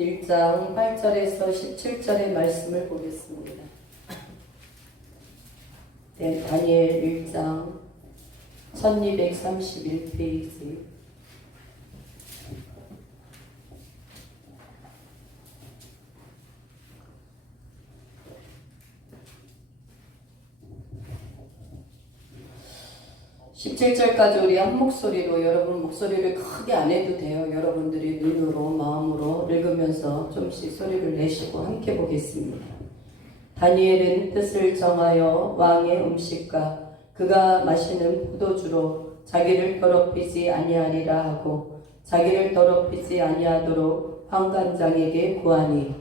1장 8절에서 17절의 말씀을 보겠습니다. 네, 다니엘 1장 1231페이지. (17절까지) 우리 한 목소리로, 여러분 목소리를 크게 안 해도 돼요. 여러분들이 눈으로 마음으로 읽으면서 좀씩 소리를 내시고 함께 보겠습니다. 다니엘은 뜻을 정하여 왕의 음식과 그가 마시는 포도주로 자기를 더럽히지 아니하리라 하고 자기를 더럽히지 아니하도록 환관장에게 구하니,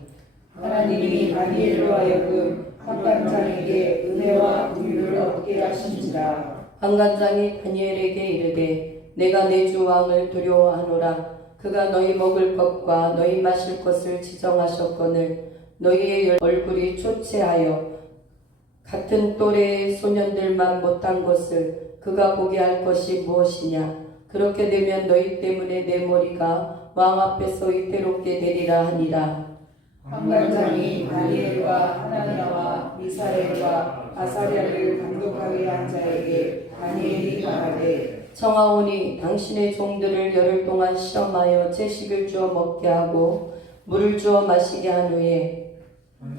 하나님이 다니엘로 하여금 환관장에게 은혜와 긍휼을 얻게 하신지라. 환관장이 다니엘에게 이르되, 내가 내 주 왕을 두려워하노라. 그가 너희 먹을 것과 너희 마실 것을 지정하셨거늘 너희의 얼굴이 초췌하여 같은 또래의 소년들만 못한 것을 그가 보게 할 것이 무엇이냐. 그렇게 되면 너희 때문에 내 머리가 왕 앞에서 위태롭게 되리라 하니라. 환관장이 다니엘과 하나냐와 미사엘과 아사랴를 감독하게 한 자에게 다니엘이 말하되, 청하오니 당신의 종들을 열흘 동안 시험하여 채식을 주어 먹게 하고 물을 주어 마시게 한 후에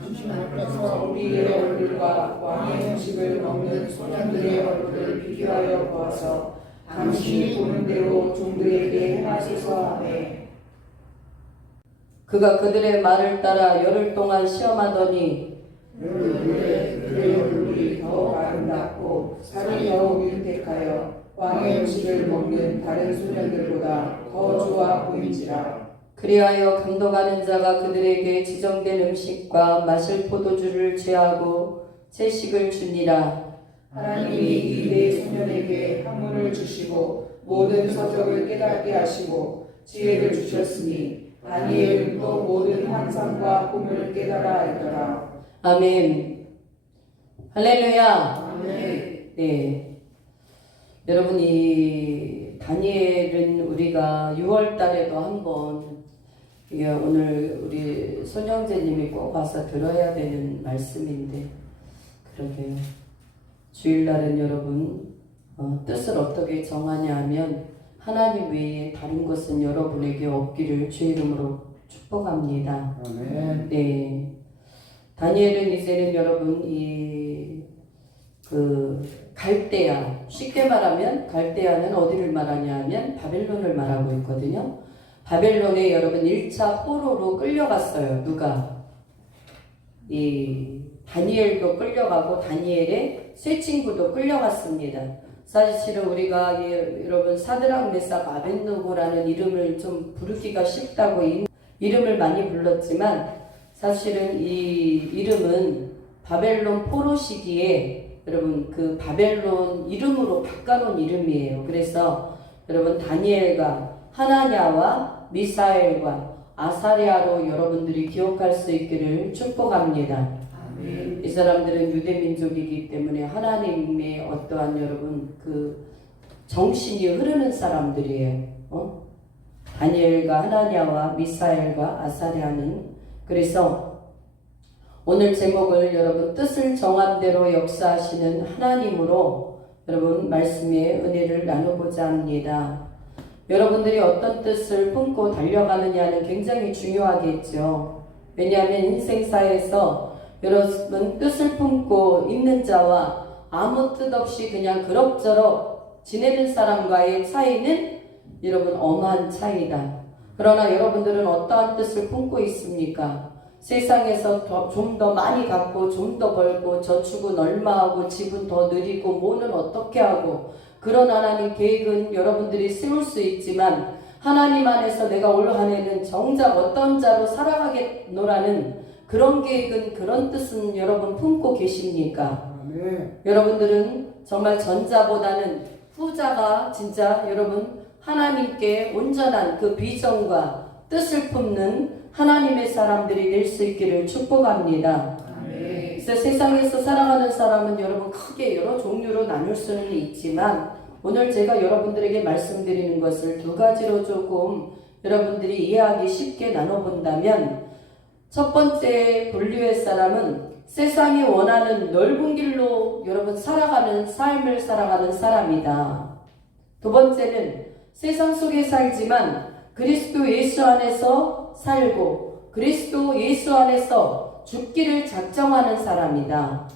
당신 앞에서 우리의 얼굴과 왕의 음식을 먹는 소년들의 얼굴을 비교하여 보아서 당신이 보는 대로 종들에게 행하소서 하매, 그가 그들의 말을 따라 열흘 동안 시험하더니 그들의 얼굴이 더욱 아름답고 살이 더욱 윤택하여 왕의 음식을 먹는 다른 소년들보다 더 좋아 보인지라. 그리하여 감독하는 자가 그들에게 지정된 음식과 마실 포도주를 취하고 채식을 주니라. 하나님이 이 네 소년에게 학문을 주시고 모든 서적을 깨닫게 하시고 지혜를 주셨으니 다니엘은 또 모든 환상과 꿈을 깨달아 알더라. 아멘. 할렐루야. 아멘. 네. 여러분, 이 다니엘은 우리가 6월 달에도 한번, 오늘 우리 손영재님이 꼭 와서 들어야 되는 말씀인데, 그러게요. 주일날은 여러분, 뜻을 어떻게 정하냐 하면 하나님 외에 다른 것은 여러분에게 없기를 주의 이름으로 축복합니다. 아멘. 네. 다니엘은 이제는 여러분 갈대아, 쉽게 말하면 갈대아는 어디를 말하냐 하면 바벨론을 말하고 있거든요. 바벨론에 여러분 1차 포로로 끌려갔어요. 누가? 이 다니엘도 끌려가고 다니엘의 세 친구도 끌려갔습니다. 사실은 우리가 여러분 사드락 메삭 아벳느고라는 이름을 좀 부르기가 쉽다고 이름을 많이 불렀지만 사실은 이 이름은 바벨론 포로 시기에 여러분 그 바벨론 이름으로 바꿔놓은 이름이에요. 그래서 여러분 다니엘과 하나냐와 미사엘과 아사랴로 여러분들이 기억할 수 있기를 축복합니다. 아멘. 이 사람들은 유대민족이기 때문에 하나님의 어떠한 여러분 그 정신이 흐르는 사람들이에요. 다니엘과 하나냐와 미사엘과 아사랴는. 그래서 오늘 제목을 여러분 뜻을 정한 대로 역사하시는 하나님으로 여러분 말씀의 은혜를 나누고자 합니다. 여러분들이 어떤 뜻을 품고 달려가느냐는 굉장히 중요하겠죠. 왜냐하면 인생사에서 여러분 뜻을 품고 있는 자와 아무 뜻 없이 그냥 그럭저럭 지내는 사람과의 차이는 여러분 어마한 차이다. 그러나 여러분들은 어떠한 뜻을 품고 있습니까? 세상에서 좀 더 많이 갖고 좀 더 벌고 저축은 얼마하고 집은 더 느리고 뭐는 어떻게 하고 그런 하나님 계획은 여러분들이 세울 수 있지만 하나님 안에서 내가 올 한 해는 정작 어떤 자로 살아가겠노라는 그런 계획은 그런 뜻은 여러분 품고 계십니까? 아멘. 여러분들은 정말 전자보다는 후자가 진짜 여러분 하나님께 온전한 그 비전과 뜻을 품는 하나님의 사람들이 될 수 있기를 축복합니다. 아멘. 그래서 세상에서 살아가는 사람은 여러분 크게 여러 종류로 나눌 수는 있지만 오늘 제가 여러분들에게 말씀드리는 것을 두 가지로 조금 여러분들이 이해하기 쉽게 나눠본다면 첫 번째 분류의 사람은 세상이 원하는 넓은 길로 여러분 살아가는 삶을 살아가는 사람이다. 두 번째는 세상 속에 살지만 그리스도 예수 안에서 살고 그리스도 예수 안에서 죽기를 작정하는 사람이다.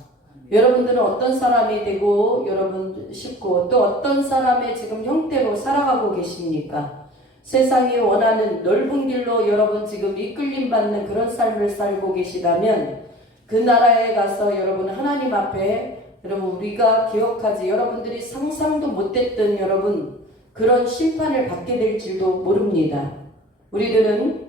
여러분들은 어떤 사람이 되고 여러분 싶고 또 어떤 사람의 지금 형태로 살아가고 계십니까? 세상이 원하는 넓은 길로 여러분 지금 이끌림 받는 그런 삶을 살고 계시다면 그 나라에 가서 여러분 하나님 앞에 여러분 우리가 기억하지 여러분들이 상상도 못했던 여러분 그런 심판을 받게 될 줄도 모릅니다. 우리들은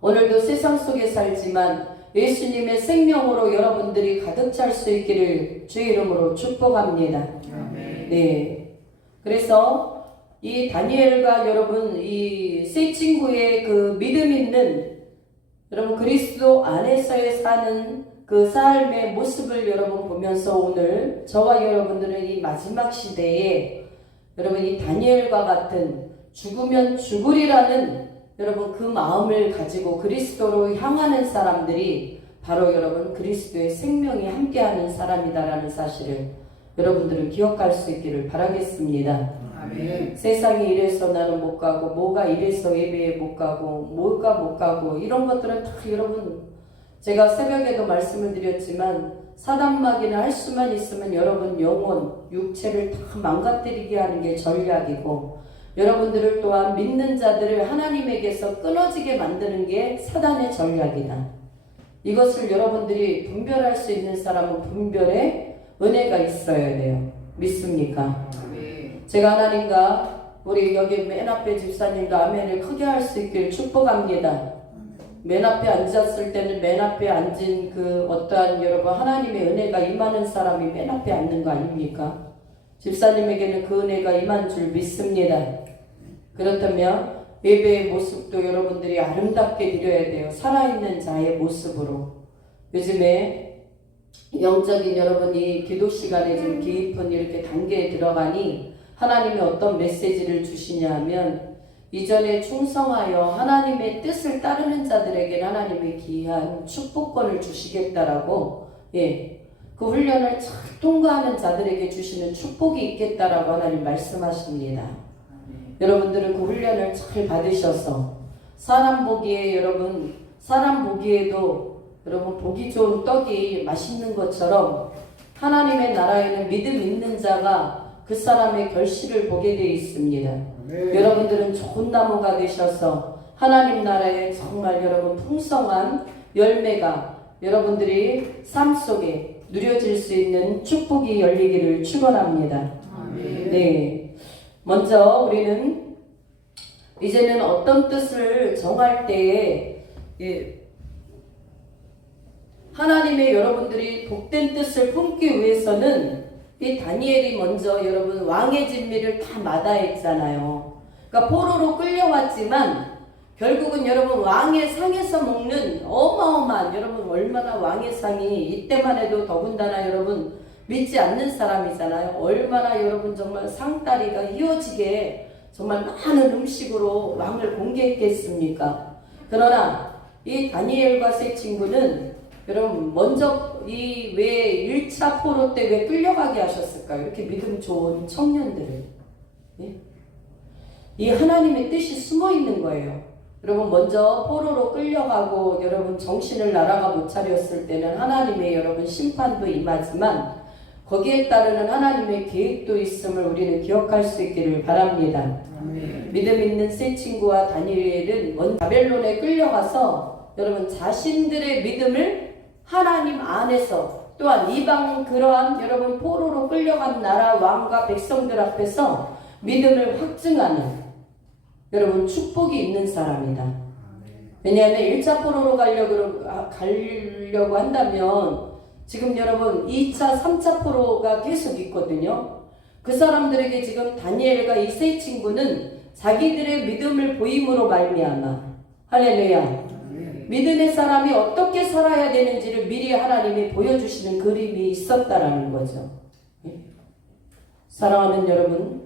오늘도 세상 속에 살지만 예수님의 생명으로 여러분들이 가득 찰 수 있기를 주의 이름으로 축복합니다. 네. 그래서 이 다니엘과 여러분 이 세 친구의 그 믿음 있는 여러분 그리스도 안에서의 사는 그 삶의 모습을 여러분 보면서 오늘 저와 여러분들은 이 마지막 시대에 여러분 이 다니엘과 같은 죽으면 죽으리라는 여러분 그 마음을 가지고 그리스도로 향하는 사람들이 바로 여러분 그리스도의 생명이 함께하는 사람이다라는 사실을 여러분들은 기억할 수 있기를 바라겠습니다. 아멘. 세상이 이래서 나는 못 가고 뭐가 이래서 예배에 못 가고 뭐가 못 가고 이런 것들은 다 여러분 제가 새벽에도 말씀을 드렸지만 사단마귀는 할 수만 있으면 여러분 영혼 육체를 다 망가뜨리게 하는 게 전략이고 여러분들을 또한 믿는 자들을 하나님에게서 끊어지게 만드는 게 사단의 전략이다. 이것을 여러분들이 분별할 수 있는 사람은 분별의 은혜가 있어야 돼요. 믿습니까? 제가 하나님과 우리 여기 맨 앞에 집사님도 아멘을 크게 할 수 있기를 축복합니다. 맨 앞에 앉았을 때는 맨 앞에 앉은 그 어떠한 여러분 하나님의 은혜가 임하는 사람이 맨 앞에 앉는 거 아닙니까? 집사님에게는 그 은혜가 임한 줄 믿습니다. 그렇다면 예배의 모습도 여러분들이 아름답게 드려야 돼요. 살아있는 자의 모습으로. 요즘에 영적인 여러분이 기도 시간에 좀 깊은 이렇게 단계에 들어가니 하나님이 어떤 메시지를 주시냐 하면 이전에 충성하여 하나님의 뜻을 따르는 자들에게는 하나님의 귀한 축복권을 주시겠다라고 그 훈련을 잘 통과하는 자들에게 주시는 축복이 있겠다라고 하나님 말씀하십니다. 여러분들은 그 훈련을 잘 받으셔서 사람 보기에 여러분 사람 보기에도 여러분 보기 좋은 떡이 맛있는 것처럼 하나님의 나라에는 믿음 있는 자가 그 사람의 결실을 보게 되어 있습니다. 여러분들은 좋은 나무가 되셔서 하나님 나라에 정말 여러분 풍성한 열매가 여러분들이 삶 속에 누려질 수 있는 축복이 열리기를 축원합니다. 네, 먼저 우리는 이제는 어떤 뜻을 정할 때에 하나님의 여러분들이 복된 뜻을 품기 위해서는 이 다니엘이 먼저 여러분 왕의 진미를 다 마다했잖아요. 그러니까 포로로 끌려왔지만 결국은 여러분 왕의 상에서 먹는 어마어마한 여러분 얼마나 왕의 상이 이때만 해도 더군다나 여러분 믿지 않는 사람이잖아요. 얼마나 여러분 정말 상다리가 휘어지게 정말 많은 음식으로 왕을 공개했겠습니까? 그러나 이 다니엘과 세 친구는 여러분 먼저 이 왜 1차 포로 때 왜 끌려가게 하셨을까요? 이렇게 믿음 좋은 청년들을 이 하나님의 뜻이 숨어 있는 거예요. 여러분 먼저 포로로 끌려가고 여러분 정신을 나라가 못 차렸을 때는 하나님의 여러분 심판도 임하지만 거기에 따르는 하나님의 계획도 있음을 우리는 기억할 수 있기를 바랍니다. 믿음 있는 세 친구와 다니엘은 먼저 바벨론에 끌려가서 여러분 자신들의 믿음을 하나님 안에서 또한 이방 그러한 여러분 포로로 끌려간 나라 왕과 백성들 앞에서 믿음을 확증하는 여러분 축복이 있는 사람이다. 왜냐하면 1차 포로로 가려고 한다면 지금 여러분 2차 3차 포로가 계속 있거든요. 그 사람들에게 지금 다니엘과 이 세 친구는 자기들의 믿음을 보임으로 말미암아 할렐루야 믿음의 사람이 어떻게 살아야 되는지를 미리 하나님이 보여주시는 그림이 있었다라는 거죠. 사랑하는 여러분,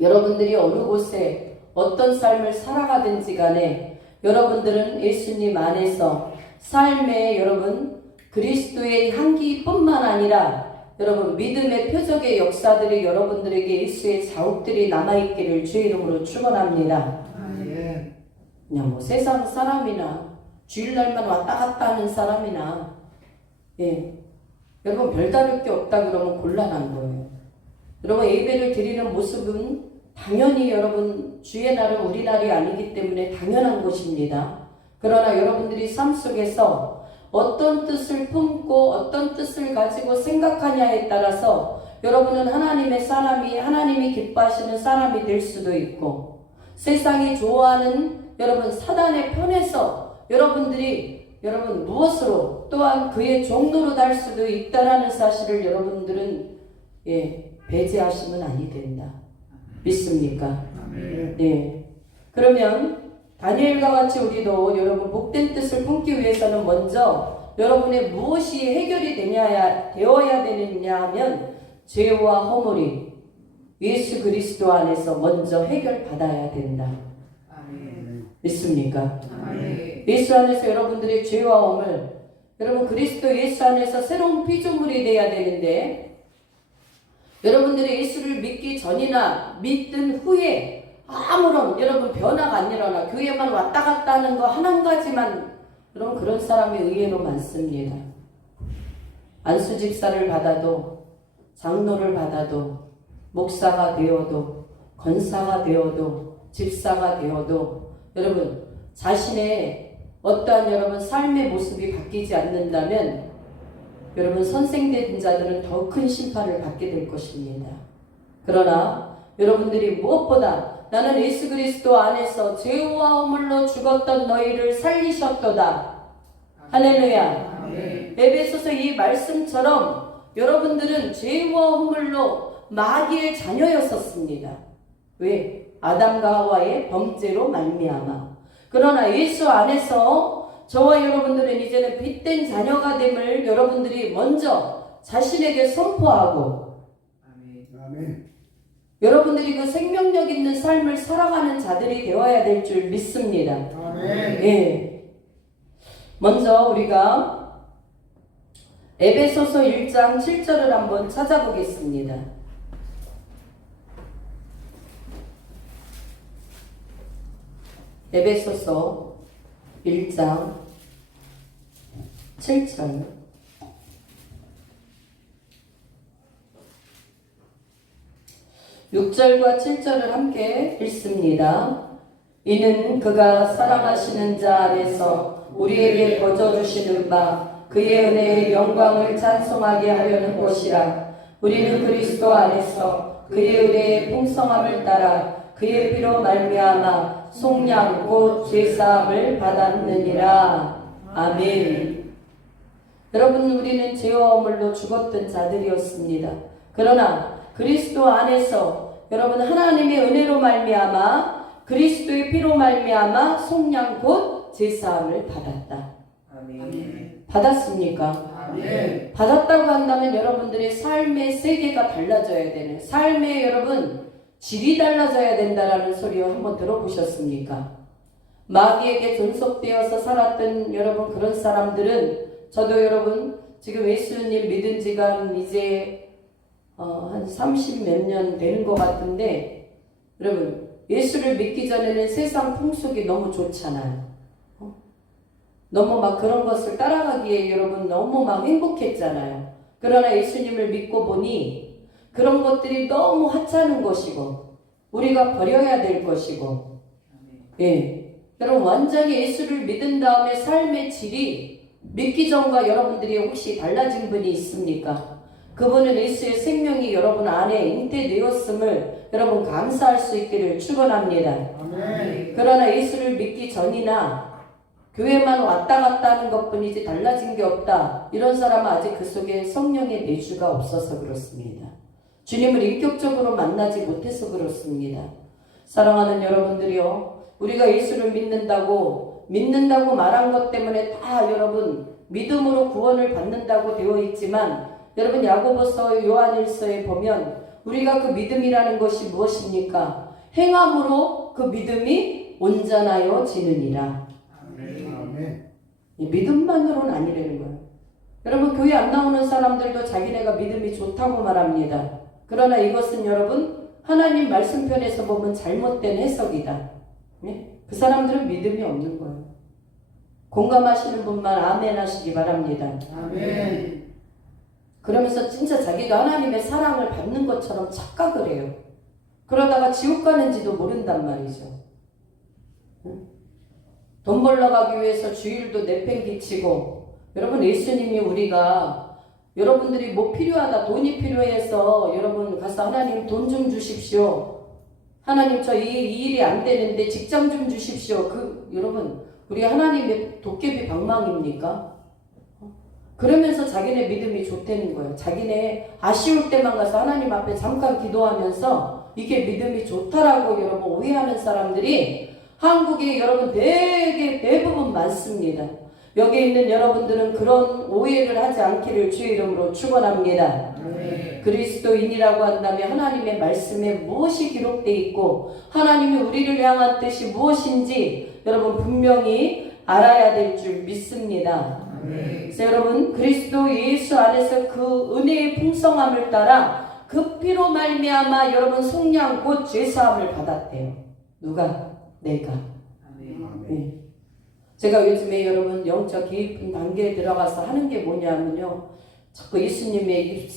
여러분들이 어느 곳에 어떤 삶을 살아가든지 간에 여러분들은 예수님 안에서 삶의 여러분 그리스도의 향기뿐만 아니라 여러분 믿음의 표적의 역사들이 여러분들에게 예수의 자욱들이 남아있기를 주의 이름으로 축원합니다. 그냥 뭐 세상 사람이나 주일날만 왔다 갔다 하는 사람이나 여러분 별다를 게 없다 그러면 곤란한 거예요. 여러분 예배를 드리는 모습은 당연히 여러분 주의 날은 우리 날이 아니기 때문에 당연한 것입니다. 그러나 여러분들이 삶 속에서 어떤 뜻을 품고 어떤 뜻을 가지고 생각하냐에 따라서 여러분은 하나님의 사람이 하나님이 기뻐하시는 사람이 될 수도 있고 세상이 좋아하는 여러분 사단의 편에서 여러분들이 여러분 무엇으로 또한 그의 종로로 달 수도 있다라는 사실을 여러분들은 배제하시면 아니 된다. 믿습니까? 네. 그러면 다니엘과 같이 우리도 여러분 복된 뜻을 품기 위해서는 먼저 여러분의 무엇이 해결이 되어야 되느냐 하면 죄와 허물이 예수 그리스도 안에서 먼저 해결받아야 된다. 믿습니까? 예수 안에서 여러분들의 죄와 허물 여러분 그리스도 예수 안에서 새로운 피조물이 돼야 되는데 여러분들이 예수를 믿기 전이나 믿든 후에 아무런 여러분 변화가 안 일어나 교회만 왔다 갔다 하는 거 한 가지만 여러분 그런 사람이 의외로 많습니다. 안수 집사를 받아도 장로를 받아도 목사가 되어도 권사가 되어도 집사가 되어도 여러분 자신의 어떠한 여러분 삶의 모습이 바뀌지 않는다면 여러분 선생된 자들은 더 큰 심판을 받게 될 것입니다. 그러나 여러분들이 무엇보다 나는 예수 그리스도 안에서 죄와 허물로 죽었던 너희를 살리셨도다. 할렐루야. 에베소서 이 말씀처럼 여러분들은 죄와 허물로 마귀의 자녀였었습니다. 왜? 아담과 하와의 범죄로 말미암아. 그러나 예수 안에서 저와 여러분들은 이제는 빛된 자녀가 됨을 여러분들이 먼저 자신에게 선포하고 여러분들이 그 생명력 있는 삶을 살아가는 자들이 되어야 될 줄 믿습니다. 먼저 우리가 에베소서 1장 7절을 한번 찾아보겠습니다. 에베소서 1장 7절 6절과 7절을 함께 읽습니다. 이는 그가 사랑하시는 자 안에서 우리에게 거저주시는 바 그의 은혜의 영광을 찬송하게 하려는 것이라. 우리는 그리스도 안에서 그의 은혜의 풍성함을 따라 그의 피로 말미암아 속량 곧 죄사함을 받았느니라. 아멘. 여러분 우리는 죄와 허물로 죽었던 자들이었습니다. 그러나 그리스도 안에서 여러분 하나님의 은혜로 말미암아 그리스도의 피로 말미암아 속량 곧 죄사함을 받았다. 아멘. 받았습니까? 아멘. 받았다고 한다면 여러분들의 삶의 세계가 달라져야 되는 삶의 여러분 질이 달라져야 된다라는 소리 한번 들어보셨습니까? 마귀에게 존속되어서 살았던 여러분 그런 사람들은 저도 여러분 지금 예수님 믿은 지가 이제 한 30 몇 년 되는 것 같은데 여러분 예수를 믿기 전에는 세상 풍속이 너무 좋잖아요. 너무 막 그런 것을 따라가기에 여러분 너무 막 행복했잖아요. 그러나 예수님을 믿고 보니 그런 것들이 너무 하찮은 것이고 우리가 버려야 될 것이고 여러분 완전히 예수를 믿은 다음에 삶의 질이 믿기 전과 여러분들이 혹시 달라진 분이 있습니까? 그분은 예수의 생명이 여러분 안에 잉태되었음을 여러분 감사할 수 있기를 축원합니다. 그러나 예수를 믿기 전이나 교회만 왔다 갔다 하는 것뿐이지 달라진 게 없다. 이런 사람은 아직 그 속에 성령의 내주가 없어서 그렇습니다. 주님을 인격적으로 만나지 못해서 그렇습니다. 사랑하는 여러분들이요. 우리가 예수를 믿는다고 말한 것 때문에 다 여러분 믿음으로 구원을 받는다고 되어 있지만 여러분 야고보서 요한일서에 보면 우리가 그 믿음이라는 것이 무엇입니까? 행함으로 그 믿음이 온전하여지느니라. 아멘. 이 믿음만으로는 아니라는 거예요. 여러분 교회 안 나오는 사람들도 자기네가 믿음이 좋다고 말합니다. 그러나 이것은 여러분 하나님 말씀편에서 보면 잘못된 해석이다. 네? 그 사람들은 믿음이 없는 거예요. 공감하시는 분만 아멘 하시기 바랍니다. 아멘. 그러면서 진짜 자기가 하나님의 사랑을 받는 것처럼 착각을 해요. 그러다가 지옥 가는지도 모른단 말이죠. 돈 벌러 가기 위해서 주일도 내팽개치고, 여러분 예수님이 우리가 여러분들이 뭐 필요하다, 돈이 필요해서 여러분 가서 하나님 돈 좀 주십시오. 하나님 저 이 일이 안 되는데 직장 좀 주십시오. 여러분 우리 하나님의 도깨비 방망입니까? 그러면서 자기네 믿음이 좋다는 거예요. 자기네 아쉬울 때만 가서 하나님 앞에 잠깐 기도하면서 이게 믿음이 좋다라고 여러분 오해하는 사람들이 한국에 여러분 대부분 많습니다. 여기 있는 여러분들은 그런 오해를 하지 않기를 주의 이름으로 축원합니다. 그리스도인이라고 한다면 하나님의 말씀에 무엇이 기록되어 있고 하나님이 우리를 향한 뜻이 무엇인지 여러분 분명히 알아야 될 줄 믿습니다. 그래서 여러분 그리스도 예수 안에서 그 은혜의 풍성함을 따라 그 피로 말미암아 여러분 속량 곧 죄사함을 받았대요. 누가? 내가. 네. 제가 요즘에 여러분 영적 깊은 단계에 들어가서 하는 게 뭐냐면요, 자꾸 예수님의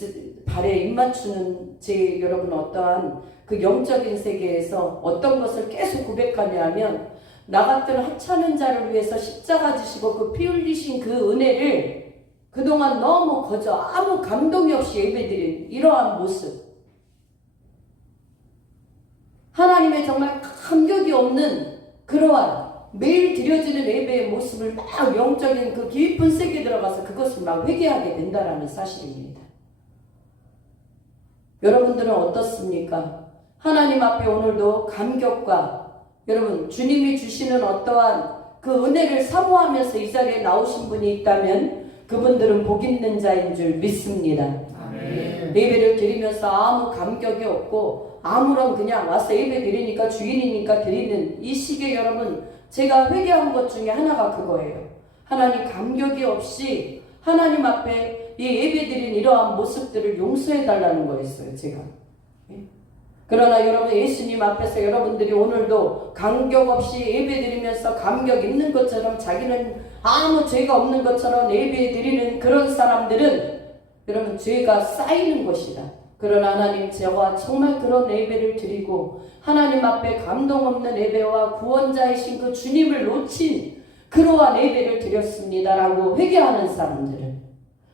발에 입 맞추는 제 여러분 어떠한 그 영적인 세계에서 어떤 것을 계속 고백하냐면 나 같은 하찮은 자를 위해서 십자가 지시고 그 피 흘리신 그 은혜를 그동안 너무 거저 아무 감동이 없이 예배드린 이러한 모습, 하나님의 정말 감격이 없는 그러한 매일 드려지는 예배의 모습을 막 영적인 그 깊은 세계에 들어가서 그것을 막 회개하게 된다라는 사실입니다. 여러분들은 어떻습니까? 하나님 앞에 오늘도 감격과 여러분 주님이 주시는 어떠한 그 은혜를 사모하면서 이 자리에 나오신 분이 있다면 그분들은 복 있는 자인 줄 믿습니다. 아멘. 예배를 드리면서 아무 감격이 없고 아무런 그냥 와서 예배 드리니까 주일이니까 드리는 이 시기에 여러분 제가 회개한 것 중에 하나가 그거예요. 하나님 감격이 없이 하나님 앞에 이 예배 드린 이러한 모습들을 용서해 달라는 거였어요. 제가. 그러나 여러분 예수님 앞에서 여러분들이 오늘도 감격 없이 예배 드리면서 감격 있는 것처럼 자기는 아무 죄가 없는 것처럼 예배 드리는 그런 사람들은 여러분 죄가 쌓이는 것이다. 그러나 하나님 저와 정말 그런 예배를 드리고 하나님 앞에 감동 없는 예배와 구원자이신 그 주님을 놓친 그러한 예배를 드렸습니다라고 회개하는 사람들은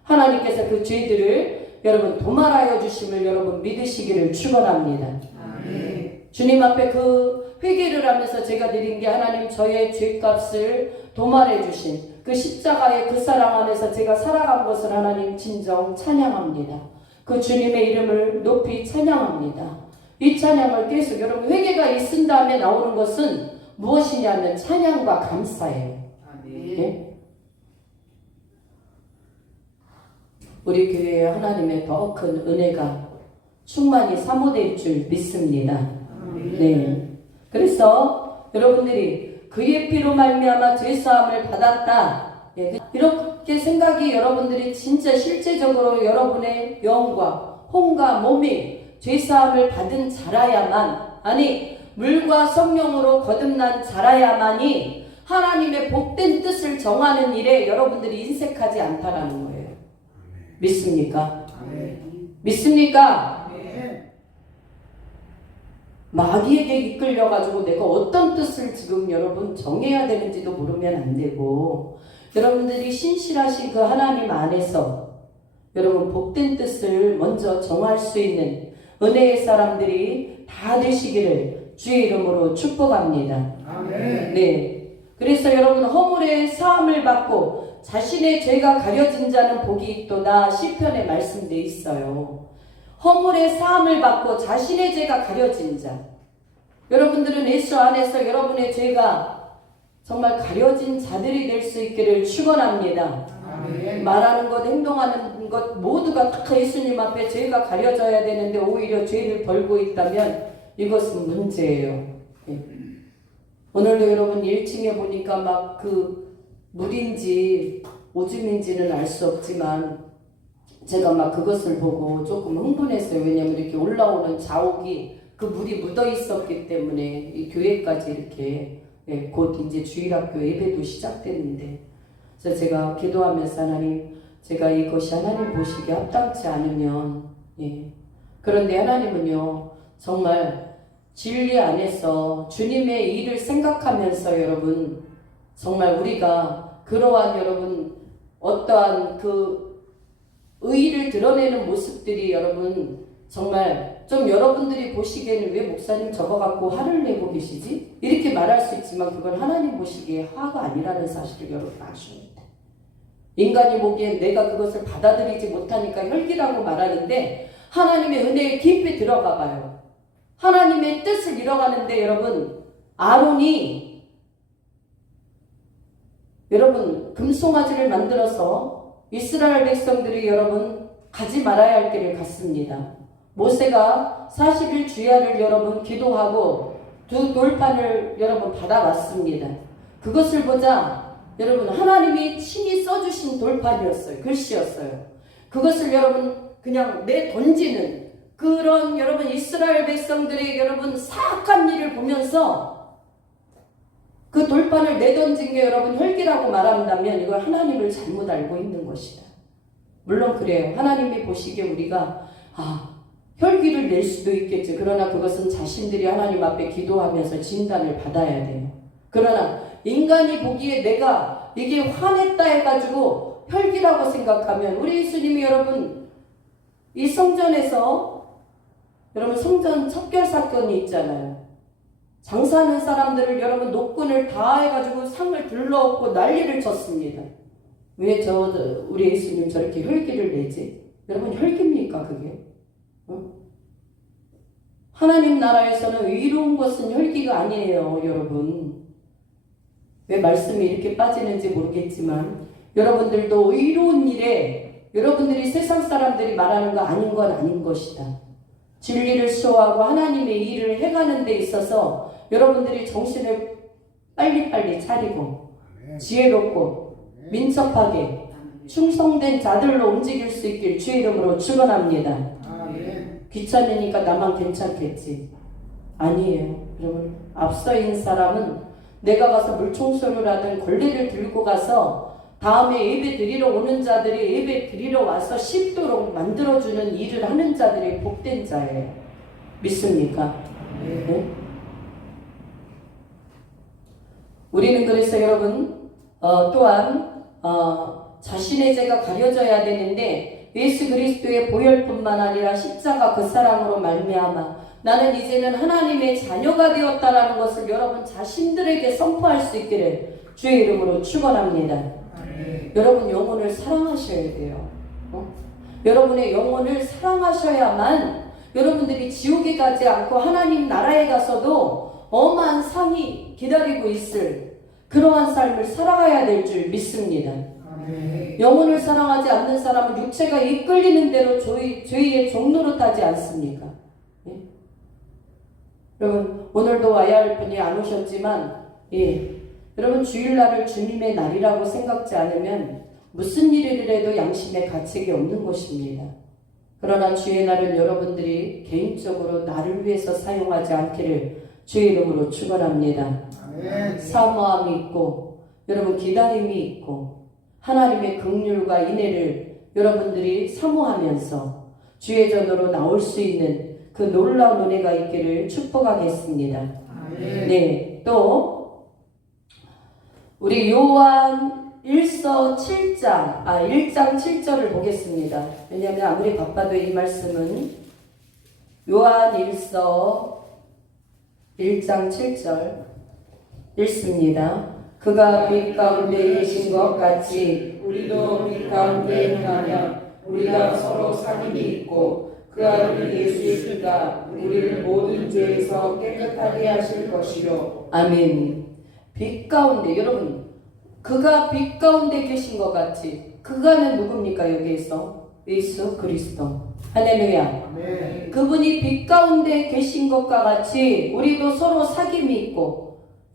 하나님께서 그 죄들을 여러분 도말하여 주심을 여러분 믿으시기를 축원합니다. 아멘. 주님 앞에 그 회개를 하면서 제가 드린 게 하나님 저의 죄값을 도말해 주신 그 십자가의 그 사랑 안에서 제가 살아간 것을 하나님 진정 찬양합니다. 그 주님의 이름을 높이 찬양합니다. 이 찬양을 계속 여러분 회개가 있은 다음에 나오는 것은 무엇이냐면 찬양과 감사예요. 아멘. 예? 우리 교회에 하나님의 더 큰 은혜가 충만히 사모될 줄 믿습니다. 네. 그래서 여러분들이 그의 피로 말미암아 죄사함을 받았다. 예, 이렇게 생각이 여러분들이 진짜 실제적으로 여러분의 영과 혼과 몸이 죄사함을 받은 자라야만, 아니 물과 성령으로 거듭난 자라야만이 하나님의 복된 뜻을 정하는 일에 여러분들이 인색하지 않다라는 거예요. 믿습니까? 믿습니까? 마귀에게 이끌려가지고 내가 어떤 뜻을 지금 여러분 정해야 되는지도 모르면 안 되고, 여러분들이 신실하신 그 하나님 안에서 여러분 복된 뜻을 먼저 정할 수 있는 은혜의 사람들이 다 되시기를 주의 이름으로 축복합니다. 아멘. 네. 그래서 여러분 허물의 사함을 받고 자신의 죄가 가려진 자는 복이 있도다 시편에 말씀되어 있어요. 허물의 사함을 받고 자신의 죄가 가려진 자. 여러분들은 예수 안에서 여러분의 죄가 정말 가려진 자들이 될 수 있기를 축원합니다. 아멘. 말하는 것, 행동하는 것 모두가 다 예수님 앞에 죄가 가려져야 되는데 오히려 죄를 벌고 있다면 이것은 문제예요. 예. 오늘도 여러분 1층에 보니까 막 그 물인지 오줌인지는 알 수 없지만 제가 막 그것을 보고 조금 흥분했어요. 왜냐면 이렇게 올라오는 자욱이 그 물이 묻어 있었기 때문에 이 교회까지 이렇게 곧 이제 주일학교 예배도 시작됐는데, 그래서 제가 기도하면서 하나님, 제가 이것이 하나님 보시기에 합당치 않으면, 그런데 하나님은요 정말 진리 안에서 주님의 일을 생각하면서 여러분 정말 우리가 그러한 여러분 어떠한 그 의의를 드러내는 모습들이 여러분 정말 좀 여러분들이 보시기에는 왜 목사님 저거 갖고 화를 내고 계시지? 이렇게 말할 수 있지만 그건 하나님 보시기에 화가 아니라는 사실을 여러분 아셔야 돼요. 인간이 보기엔 내가 그것을 받아들이지 못하니까 혈기라고 말하는데 하나님의 은혜에 깊이 들어가 봐요. 하나님의 뜻을 이뤄가는데 여러분 아론이 여러분 금송아지를 만들어서 이스라엘 백성들이 여러분 가지 말아야 할 길을 갔습니다. 모세가 40일 주야를 여러분 기도하고 두 돌판을 여러분 받아왔습니다. 그것을 보자 여러분 하나님이 친히 써주신 돌판이었어요. 글씨였어요. 그것을 여러분 그냥 내던지는 그런 여러분 이스라엘 백성들의 여러분 사악한 일을 보면서 그 돌판을 내던진 게 여러분 혈기라고 말한다면 이걸 하나님을 잘못 알고 있는 것이다. 물론 그래요. 하나님이 보시기에 우리가 혈기를 낼 수도 있겠죠. 그러나 그것은 자신들이 하나님 앞에 기도하면서 진단을 받아야 돼요. 그러나 인간이 보기에 내가 이게 화냈다 해가지고 혈기라고 생각하면 우리 예수님이 여러분 이 성전에서 여러분 성전 척결 사건이 있잖아요. 장사하는 사람들을 여러분 노끈을 다 해가지고 상을 들러엎고 난리를 쳤습니다. 왜 우리 예수님 저렇게 혈기를 내지? 여러분 혈기입니까 그게? 하나님 나라에서는 의로운 것은 혈기가 아니에요 여러분. 왜 말씀이 이렇게 빠지는지 모르겠지만 여러분들도 의로운 일에 여러분들이 세상 사람들이 말하는 거 아닌 건 아닌 것이다. 진리를 수호하고 하나님의 일을 해가는 데 있어서 여러분들이 정신을 빨리빨리 차리고 지혜롭고 민첩하게 충성된 자들로 움직일 수 있길 주의 이름으로 축원합니다. 귀찮으니까 나만 괜찮겠지. 아니에요. 여러분 앞서인 사람은 내가 가서 물총소를 하든 걸레를 들고 가서 다음에 예배 드리러 오는 자들이 예배 드리러 와서 쉽도록 만들어주는 일을 하는 자들이 복된 자예요. 믿습니까? 네? 우리는 그래서 여러분 또한 자신의 죄가 가려져야 되는데 예수 그리스도의 보혈뿐만 아니라 십자가 그 사랑으로 말미암아 나는 이제는 하나님의 자녀가 되었다라는 것을 여러분 자신들에게 선포할 수 있기를 주의 이름으로 축원합니다. 여러분 영혼을 사랑하셔야 돼요. 여러분의 영혼을 사랑하셔야만 여러분들이 지옥에 가지 않고 하나님 나라에 가서도 엄한 상이 기다리고 있을 그러한 삶을 살아가야 될 줄 믿습니다. 영혼을 사랑하지 않는 사람은 육체가 이끌리는 대로 죄의 종로로 타지 않습니까? 여러분 오늘도 와야 할 분이 안 오셨지만 여러분 주일날을 주님의 날이라고 생각지 않으면 무슨 일을 해도 양심에 가책이 없는 것입니다. 그러나 주의 날은 여러분들이 개인적으로 나를 위해서 사용하지 않기를 주의 이름으로 축원합니다. 사모함이 있고 여러분 기다림이 있고 하나님의 긍휼과 인애를 여러분들이 사모하면서 주의 전으로 나올 수 있는 그 놀라운 은혜가 있기를 축복하겠습니다. 네, 또 우리 요한 1서 7장 1장 7절을 보겠습니다. 왜냐하면 아무리 바빠도 이 말씀은 요한 1서 1장 7절 읽습니다. 그가 빛 가운데 계신 것 같이 우리도 빛 가운데 행하면 우리가 서로 사귐이 있고 그 아들 예수의 피가 우리를 모든 죄에서 깨끗하게 하실 것이요. 아멘. 빛 가운데 여러분 그가 빛 가운데 계신 것 같이 그가는 누굽니까? 여기에서 예수 그리스도. 할렐루야. 네. 그분이 빛 가운데 계신 것과 같이 우리도 서로 사귐이 있고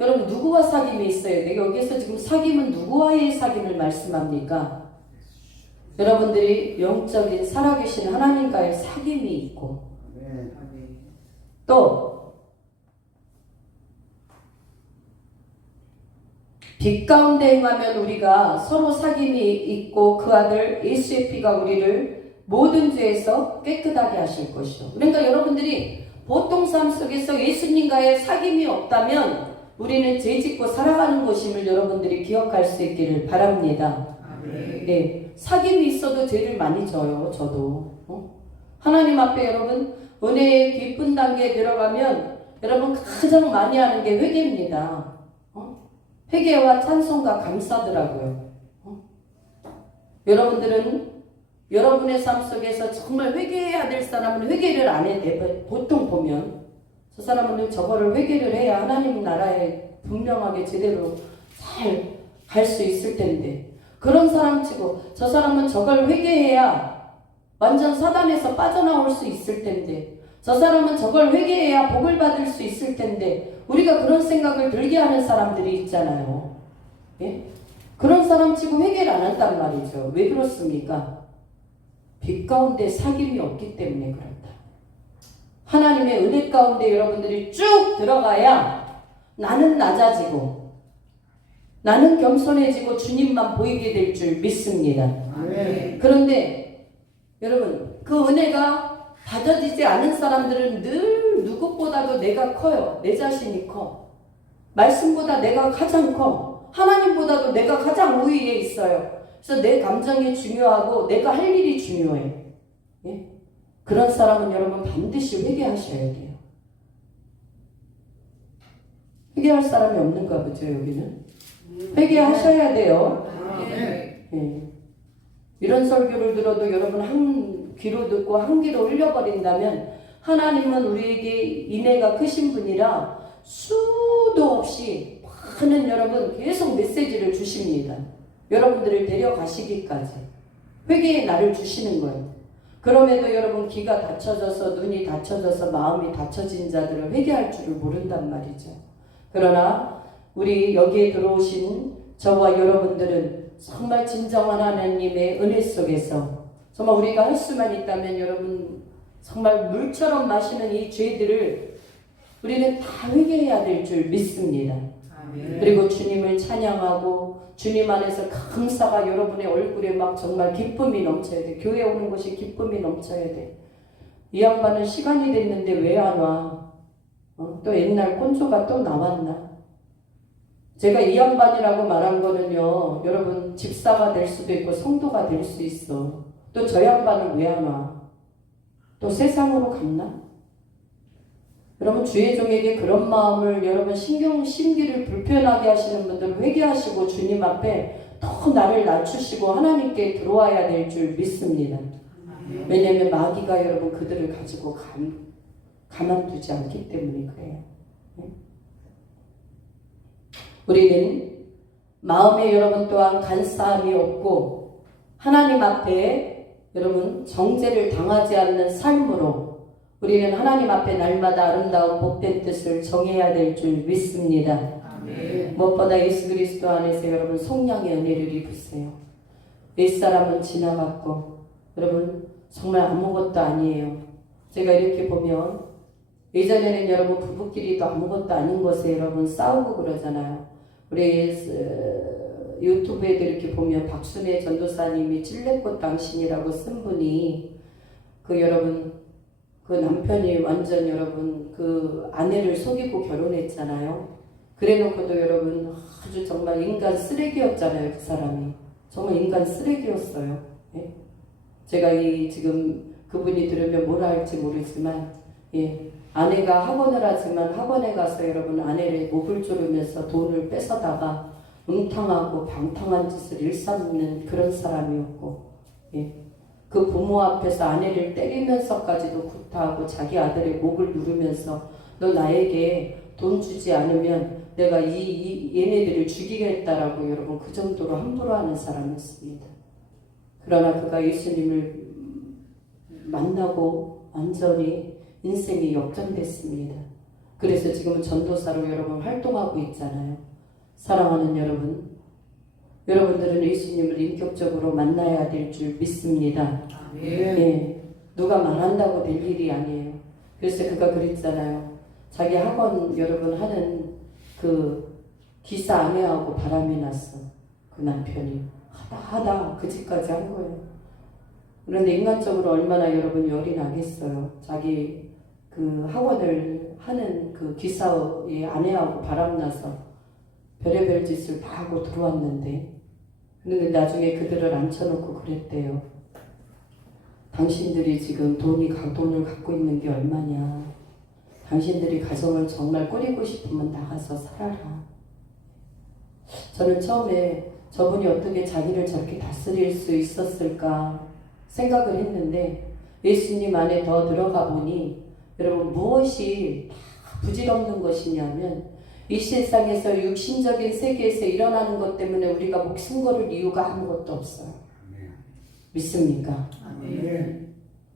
여러분 누구와 사귐이 있어야 돼요? 여기서 지금 사귐은 누구와의 사귐을 말씀합니까? 여러분들이 영적인 살아계신 하나님과의 사귐이 있고 아멘. 또 빛 가운데 행하면 우리가 서로 사귐이 있고 그 아들 예수의 피가 우리를 모든 죄에서 깨끗하게 하실 것이요. 그러니까 여러분들이 보통 삶 속에서 예수님과의 사귐이 없다면 우리는 죄 짓고 살아가는 것임을 여러분들이 기억할 수 있기를 바랍니다. 네, 사귐이 있어도 죄를 많이 져요. 저도 하나님 앞에 여러분 은혜의 깊은 단계에 들어가면 여러분 가장 많이 하는 게 회개입니다. 회개와 찬송과 감사더라고요. 여러분들은 여러분의 삶 속에서 정말 회개해야 될 사람은 회개를 안 해. 보통 보면 저 사람은 저거를 회개를 해야 하나님 나라에 분명하게 제대로 잘 갈 수 있을 텐데 그런 사람 치고 저 사람은 저걸 회개해야 완전 사단에서 빠져나올 수 있을 텐데 저 사람은 저걸 회개해야 복을 받을 수 있을 텐데 우리가 그런 생각을 들게 하는 사람들이 있잖아요. 예? 그런 사람 치고 회개를 안 한단 말이죠. 왜 그렇습니까? 빛 가운데 사귐이 없기 때문에 그렇다. 하나님의 은혜 가운데 여러분들이 쭉 들어가야 나는 낮아지고 나는 겸손해지고 주님만 보이게 될 줄 믿습니다. 아멘. 그런데 여러분 그 은혜가 받아지지 않은 사람들은 늘 누구보다도 내가 커요. 내 자신이 커. 말씀보다 내가 가장 커. 하나님보다도 내가 가장 우위에 있어요. 그래서 내 감정이 중요하고 내가 할 일이 중요해. 예? 그런 사람은 여러분 반드시 회개하셔야 돼요. 회개할 사람이 없는가 보죠 여기는. 회개하셔야 돼요. 아멘. 예. 이런 설교를 들어도 여러분 한 귀로 듣고 한 귀로 흘려버린다면 하나님은 우리에게 인애가 크신 분이라 수도 없이 많은 여러분 계속 메시지를 주십니다. 여러분들을 데려가시기까지 회개의 날을 주시는 거예요. 그럼에도 여러분 귀가 닫혀져서 눈이 닫혀져서 마음이 닫혀진 자들은 회개할 줄을 모른단 말이죠. 그러나 우리 여기에 들어오신 저와 여러분들은 정말 진정한 하나님의 은혜 속에서 정말 우리가 할 수만 있다면 여러분 정말 물처럼 마시는 이 죄들을 우리는 다 회개해야 될 줄 믿습니다. 그리고 주님을 찬양하고 주님 안에서 감사가 여러분의 얼굴에 막 정말 기쁨이 넘쳐야 돼. 교회 오는 것이 기쁨이 넘쳐야 돼. 이 양반은 시간이 됐는데 왜 안 와? 또 옛날 꼰조가 또 나왔나? 제가 이 양반이라고 말한 거는요, 여러분 집사가 될 수도 있고 성도가 될 수 있어. 또 저 양반은 왜 안 와? 또 세상으로 갔나? 여러분 주의 종에게 그런 마음을 여러분 심기를 불편하게 하시는 분들 회개하시고 주님 앞에 더 나를 낮추시고 하나님께 들어와야 될 줄 믿습니다. 왜냐하면 마귀가 여러분 그들을 가지고 가만두지 않기 때문에 그래요. 우리는 마음에 여러분 또한 간사함이 없고 하나님 앞에 여러분 정죄를 당하지 않는 삶으로 우리는 하나님 앞에 날마다 아름다운 복된 뜻을 정해야 될 줄 믿습니다. 무엇보다 예수 그리스도 안에서 여러분 속량의 은혜를 입으세요. 옛사람은 지나갔고 여러분 정말 아무것도 아니에요. 제가 이렇게 보면 예전에는 여러분 부부끼리도 아무것도 아닌 것에 여러분 싸우고 그러잖아요. 우리 유튜브에도 이렇게 보면 박순애 전도사님이 찔레꽃 당신이라고 쓴 분이 그 여러분 그 남편이 완전 여러분 그 아내를 속이고 결혼했잖아요. 그래놓고도 여러분 아주 정말 인간 쓰레기였잖아요. 그 사람이 정말 인간 쓰레기였어요. 예? 제가 지금 그분이 들으면 뭐라 할지 모르지만 아내가 학원을 하지만 학원에 가서 여러분 아내를 목을 조르면서 돈을 뺏어다가 음탕하고 방탕한 짓을 일삼는 그런 사람이었고 그 부모 앞에서 아내를 때리면서까지도 구타하고 자기 아들의 목을 누르면서 너 나에게 돈 주지 않으면 내가 얘네들을 죽이겠다라고 여러분 그 정도로 함부로 하는 사람이었습니다. 그러나 그가 예수님을 만나고 완전히 인생이 역전됐습니다. 그래서 지금은 전도사로 여러분 활동하고 있잖아요. 사랑하는 여러분, 여러분들은 예수님을 인격적으로 만나야 될 줄 믿습니다. 예, 누가 말한다고 될 일이 아니에요. 그래서 그가 그랬잖아요. 자기 학원 여러분 하는 그 기사 아내하고 바람이 났어. 그 남편이 하다 그 집까지 한 거예요. 그런데 인간적으로 얼마나 여러분 열이 나겠어요. 자기 그 학원을 하는 그 기사의 아내하고 바람나서 별의별 짓을 다 하고 들어왔는데, 그런데 나중에 그들을 앉혀놓고 그랬대요. 당신들이 지금 돈을 갖고 있는 게 얼마냐. 당신들이 가정을 정말 꾸리고 싶으면 나가서 살아라. 저는 처음에 저분이 어떻게 자기를 저렇게 다스릴 수 있었을까 생각을 했는데, 예수님 안에 더 들어가 보니 여러분 무엇이 다 부질없는 것이냐면, 이 세상에서 육신적인 세계에서 일어나는 것 때문에 우리가 목숨 걸을 이유가 아무것도 없어요. 믿습니까?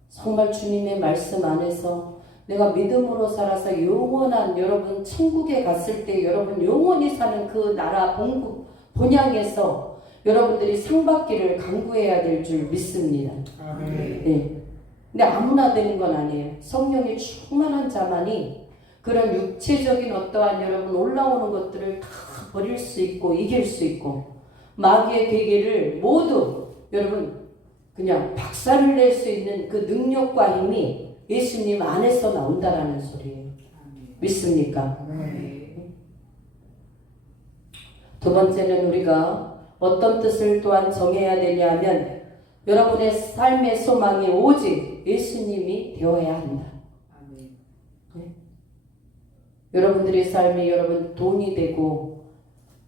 정말 주님의 말씀 안에서 내가 믿음으로 살아서 영원한 여러분 천국에 갔을 때 여러분 영원히 사는 그 나라 본향에서 여러분들이 상 받기를 간구해야 될 줄 믿습니다. 네. 근데 아무나 되는 건 아니에요. 성령이 충만한 자만이 그런 육체적인 어떠한 여러분 올라오는 것들을 다 버릴 수 있고 이길 수 있고, 마귀의 계계를 모두 여러분 그냥 박살을 낼 수 있는 그 능력과 힘이 예수님 안에서 나온다라는 소리예요. 믿습니까? 두 번째는 우리가 어떤 뜻을 또한 정해야 되냐면, 여러분의 삶의 소망이 오직 예수님이 되어야 한다. 여러분들의 삶이 여러분 돈이 되고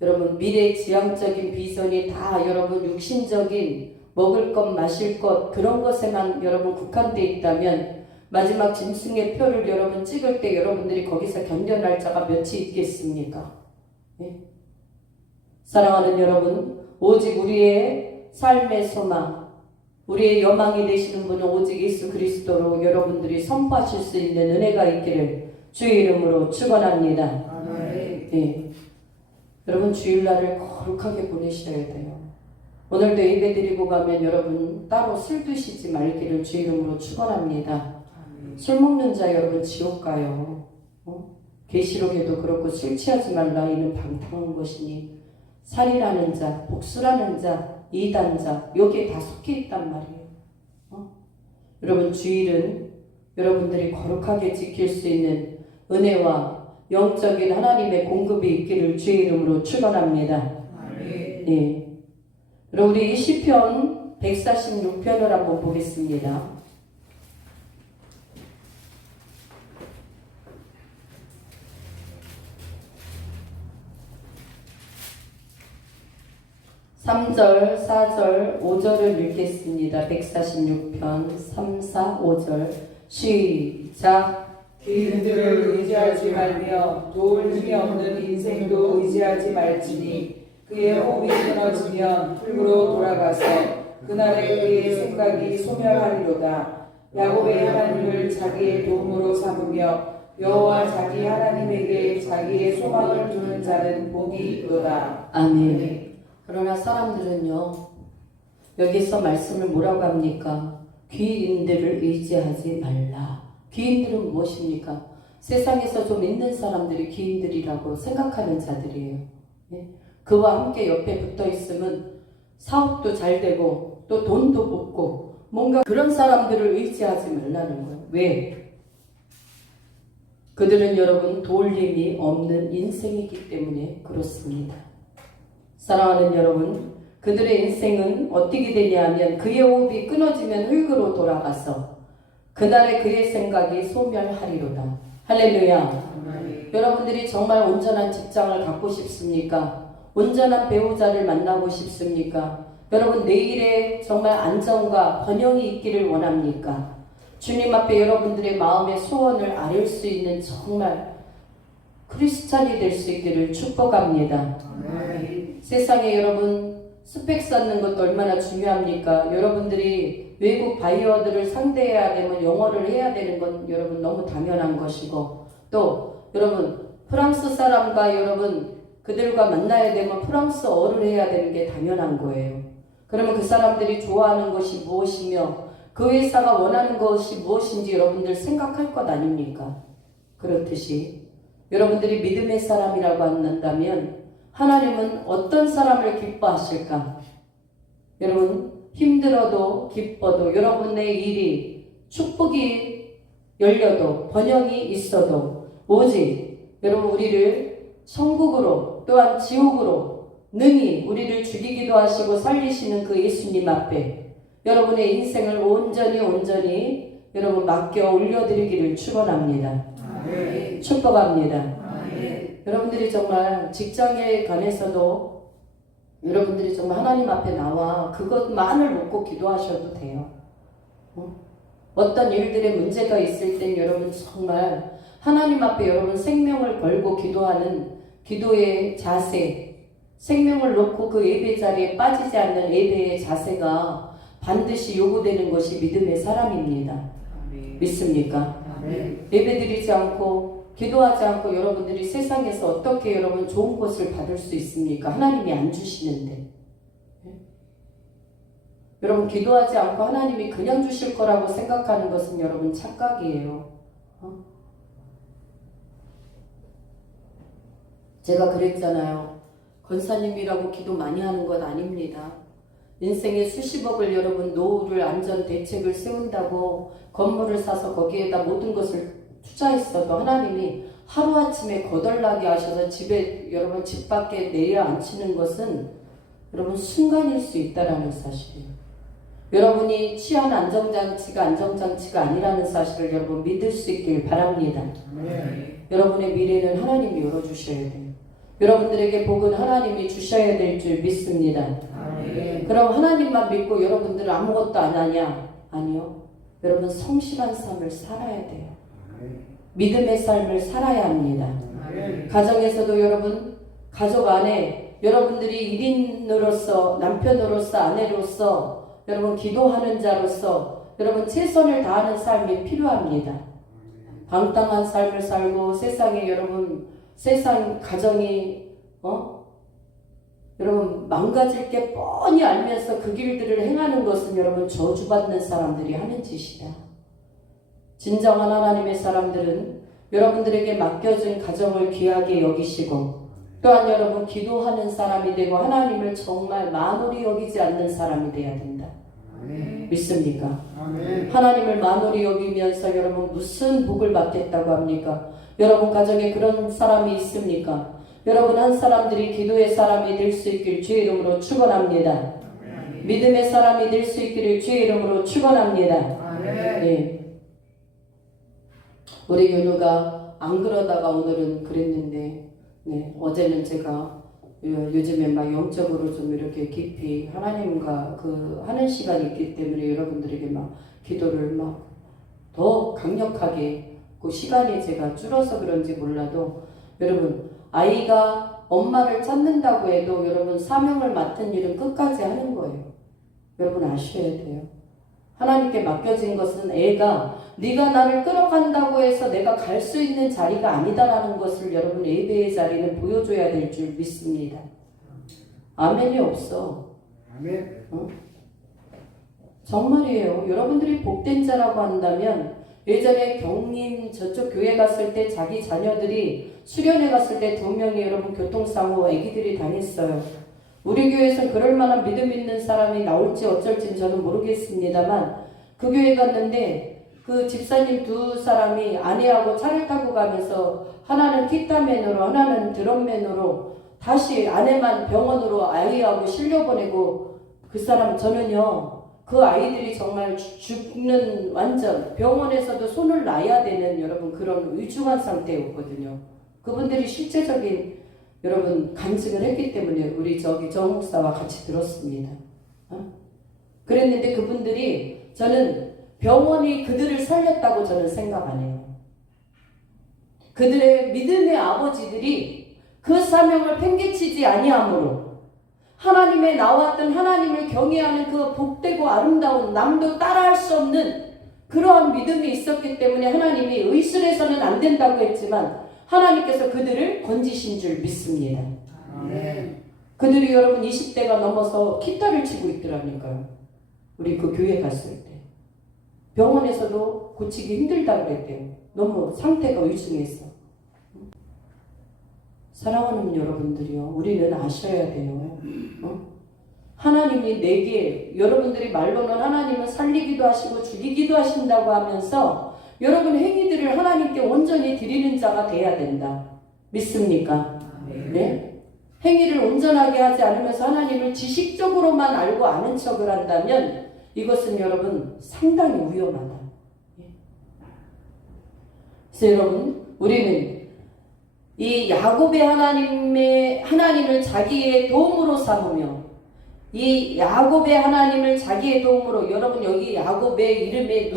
여러분 미래 지향적인 비전이 다 여러분 육신적인 먹을 것 마실 것 그런 것에만 여러분 국한되어 있다면, 마지막 짐승의 표를 여러분 찍을 때 여러분들이 거기서 견뎌낼 자가 몇이 있겠습니까? 예? 사랑하는 여러분, 오직 우리의 삶의 소망, 우리의 여망이 되시는 분은 오직 예수 그리스도로 여러분들이 선포하실 수 있는 은혜가 있기를 주의 이름으로 축원합니다. 예. 여러분 주일날을 거룩하게 보내셔야 돼요. 오늘도 예배 드리고 가면 여러분 따로 술 드시지 말기를 주의 이름으로 축원합니다. 술 먹는 자 여러분 지옥 가요. 계시록에도 그렇고 술 취하지 말라 이는 방탕한 것이니 살인하는 자, 복수라는 자, 이단자 여기에 다 속해 있단 말이에요. 여러분 주일은 여러분들이 거룩하게 지킬 수 있는 은혜와 영적인 하나님의 공급이 있기를 주의 이름으로 축원합니다. 예. 그럼 우리 시편 146편을 한번 보겠습니다. (3절) (4절) (5절을) 읽겠습니다. 146편 3, 4, 5절 시작. 기인들을 의지하지 말며 도울 힘이 없는 인생도 의지하지 말지니 그의 호흡이 끊어지면 흙으로 돌아가서 그날에 그의 생각이 소멸하리로다. 야곱의 하나님을 자기의 도움으로 삼으며 여호와 자기 하나님에게 자기의 소망을 두는 자는 복이 있도다. 아멘. 그러나 사람들은요, 여기서 말씀을 뭐라고 합니까? 귀인들을 의지하지 말라. 귀인들은 무엇입니까? 세상에서 좀 있는 사람들이 귀인들이라고 생각하는 자들이에요. 네? 그와 함께 옆에 붙어 있으면 사업도 잘 되고 또 돈도 뽑고 뭔가 그런 사람들을 의지하지 말라는 거예요. 왜? 그들은 여러분 도울림이 없는 인생이기 때문에 그렇습니다. 사랑하는 여러분, 그들의 인생은 어떻게 되냐면 그의 호흡이 끊어지면 흙으로 돌아가서 그날에 그의 생각이 소멸하리로다. 할렐루야. 여러분들이 정말 온전한 직장을 갖고 싶습니까? 온전한 배우자를 만나고 싶습니까? 여러분 내일에 정말 안정과 번영이 있기를 원합니까? 주님 앞에 여러분들의 마음의 소원을 아릴 수 있는 정말 크리스찬이 될 수 있기를 축복합니다. 세상에 여러분 스펙 쌓는 것도 얼마나 중요합니까? 여러분들이 외국 바이어들을 상대해야 되면 영어를 해야 되는 건 여러분 너무 당연한 것이고, 또 여러분 프랑스 사람과 여러분 그들과 만나야 되면 프랑스어를 해야 되는 게 당연한 거예요. 그러면 그 사람들이 좋아하는 것이 무엇이며 그 회사가 원하는 것이 무엇인지 여러분들 생각할 것 아닙니까? 그렇듯이 여러분들이 믿음의 사람이라고 한다면 하나님은 어떤 사람을 기뻐하실까? 여러분 힘들어도 기뻐도 여러분의 일이 축복이 열려도 번영이 있어도 오직 여러분 우리를 천국으로 또한 지옥으로 능히 우리를 죽이기도 하시고 살리시는 그 예수님 앞에 여러분의 인생을 온전히 여러분 맡겨 올려드리기를 축원합니다. 아멘. 축복합니다. 아멘. 여러분들이 정말 직장에 관해서도 여러분들이 정말 하나님 앞에 나와 그것만을 놓고 기도하셔도 돼요. 어떤 일들의 문제가 있을 땐 여러분 정말 하나님 앞에 여러분 생명을 걸고 기도하는 기도의 자세, 생명을 놓고 그 예배 자리에 빠지지 않는 예배의 자세가 반드시 요구되는 것이 믿음의 사람입니다. 아멘. 믿습니까? 아멘. 예배드리지 않고 기도하지 않고 여러분들이 세상에서 어떻게 여러분 좋은 것을 받을 수 있습니까? 하나님이 안 주시는데. 여러분 기도하지 않고 하나님이 그냥 주실 거라고 생각하는 것은 여러분 착각이에요. 제가 그랬잖아요. 권사님이라고 기도 많이 하는 건 아닙니다. 인생의 수십억을 여러분 노후를 안전 대책을 세운다고 건물을 사서 거기에다 모든 것을 투자했어도 하나님이 하루아침에 거덜나게 하셔서 집에 여러분 집 밖에 내려앉히는 것은 여러분 순간일 수 있다라는 사실이에요. 여러분이 취한 안정장치가 아니라는 사실을 여러분 믿을 수 있길 바랍니다. 아멘. 여러분의 미래는 하나님이 열어주셔야 돼요. 여러분들에게 복은 하나님이 주셔야 될 줄 믿습니다. 아멘. 그럼 하나님만 믿고 여러분들은 아무것도 안 하냐? 아니요. 여러분 성실한 삶을 살아야 돼요. 믿음의 삶을 살아야 합니다. 아멘. 가정에서도 여러분 가족 안에 여러분들이 1인으로서 남편으로서 아내로서 여러분 기도하는 자로서 여러분 최선을 다하는 삶이 필요합니다. 방탕한 삶을 살고 세상에 여러분 세상 가정이 여러분 망가질 게 뻔히 알면서 그 길들을 행하는 것은 여러분 저주받는 사람들이 하는 짓이다. 진정한 하나님의 사람들은 여러분들에게 맡겨진 가정을 귀하게 여기시고 또한 여러분 기도하는 사람이 되고 하나님을 정말 만홀히 여기지 않는 사람이 되어야 된다. 아멘. 믿습니까? 아멘. 하나님을 만홀히 여기면서 여러분 무슨 복을 받겠다고 합니까? 여러분 가정에 그런 사람이 있습니까? 여러분 한 사람들이 기도의 사람이 될 수 있길 주의 이름으로 축원합니다. 믿음의 사람이 될 수 있기를 주의 이름으로 축원합니다. 아멘. 네. 우리 윤우가 안 그러다가 오늘은 그랬는데 네, 어제는 제가 요즘에 막 영적으로 좀 이렇게 깊이 하나님과 그 하는 시간이 있기 때문에 여러분들에게 막 기도를 막 더 강력하게 그 시간이 제가 줄어서 그런지 몰라도 여러분 아이가 엄마를 찾는다고 해도 여러분 사명을 맡은 일은 끝까지 하는 거예요. 여러분 아셔야 돼요. 하나님께 맡겨진 것은 애가 네가 나를 끌어간다고 해서 내가 갈 수 있는 자리가 아니다라는 것을 여러분 예배의 자리는 보여줘야 될 줄 믿습니다. 아멘이 없어. 아멘. 정말이에요. 여러분들이 복된 자라고 한다면 예전에 경림 저쪽 교회 갔을 때 자기 자녀들이 수련회 갔을 때 2명이 여러분 교통사고 아기들이 당했어요. 우리 교회에서 그럴 만한 믿음 있는 사람이 나올지 어쩔지는 저는 모르겠습니다만 그 교회 갔는데 그 집사님 2사람이 아내하고 차를 타고 가면서 하나는 티타맨으로 하나는 드럼맨으로 다시 아내만 병원으로 아이하고 실려보내고 그 사람 저는요 그 아이들이 정말 죽는 완전 병원에서도 손을 놔야 되는 여러분 그런 위중한 상태였거든요. 그분들이 실제적인 여러분 간증을 했기 때문에 우리 저기 정 목사와 같이 들었습니다. 그랬는데 그분들이 저는 병원이 그들을 살렸다고 저는 생각 안 해요. 그들의 믿음의 아버지들이 그 사명을 팽개치지 아니함으로 하나님의 나왔던 하나님을 경외하는 그 복되고 아름다운 남도 따라할 수 없는 그러한 믿음이 있었기 때문에 하나님이 의술해서는 안 된다고 했지만 하나님께서 그들을 건지신 줄 믿습니다. 아멘. 그들이 여러분 20대가 넘어서 기타를 치고 있더라니까요. 우리 그 교회 갔을 때. 병원에서도 고치기 힘들다고 그랬대요. 너무 상태가 위중했어. 사랑하는 여러분들이요. 우리는 아셔야 돼요. 하나님이 내게, 여러분들이 말로는 하나님은 살리기도 하시고 죽이기도 하신다고 하면서 여러분 행위들을 하나님께 온전히 드리는 자가 돼야 된다. 믿습니까? 네? 행위를 온전하게 하지 않으면서 하나님을 지식적으로만 알고 아는 척을 한다면 이것은 여러분 상당히 위험하다. 그래서 여러분 우리는 이 야곱의 하나님을 자기의 도움으로 삼으며 이 야곱의 하나님을 자기의 도움으로, 여러분 여기 야곱의 이름에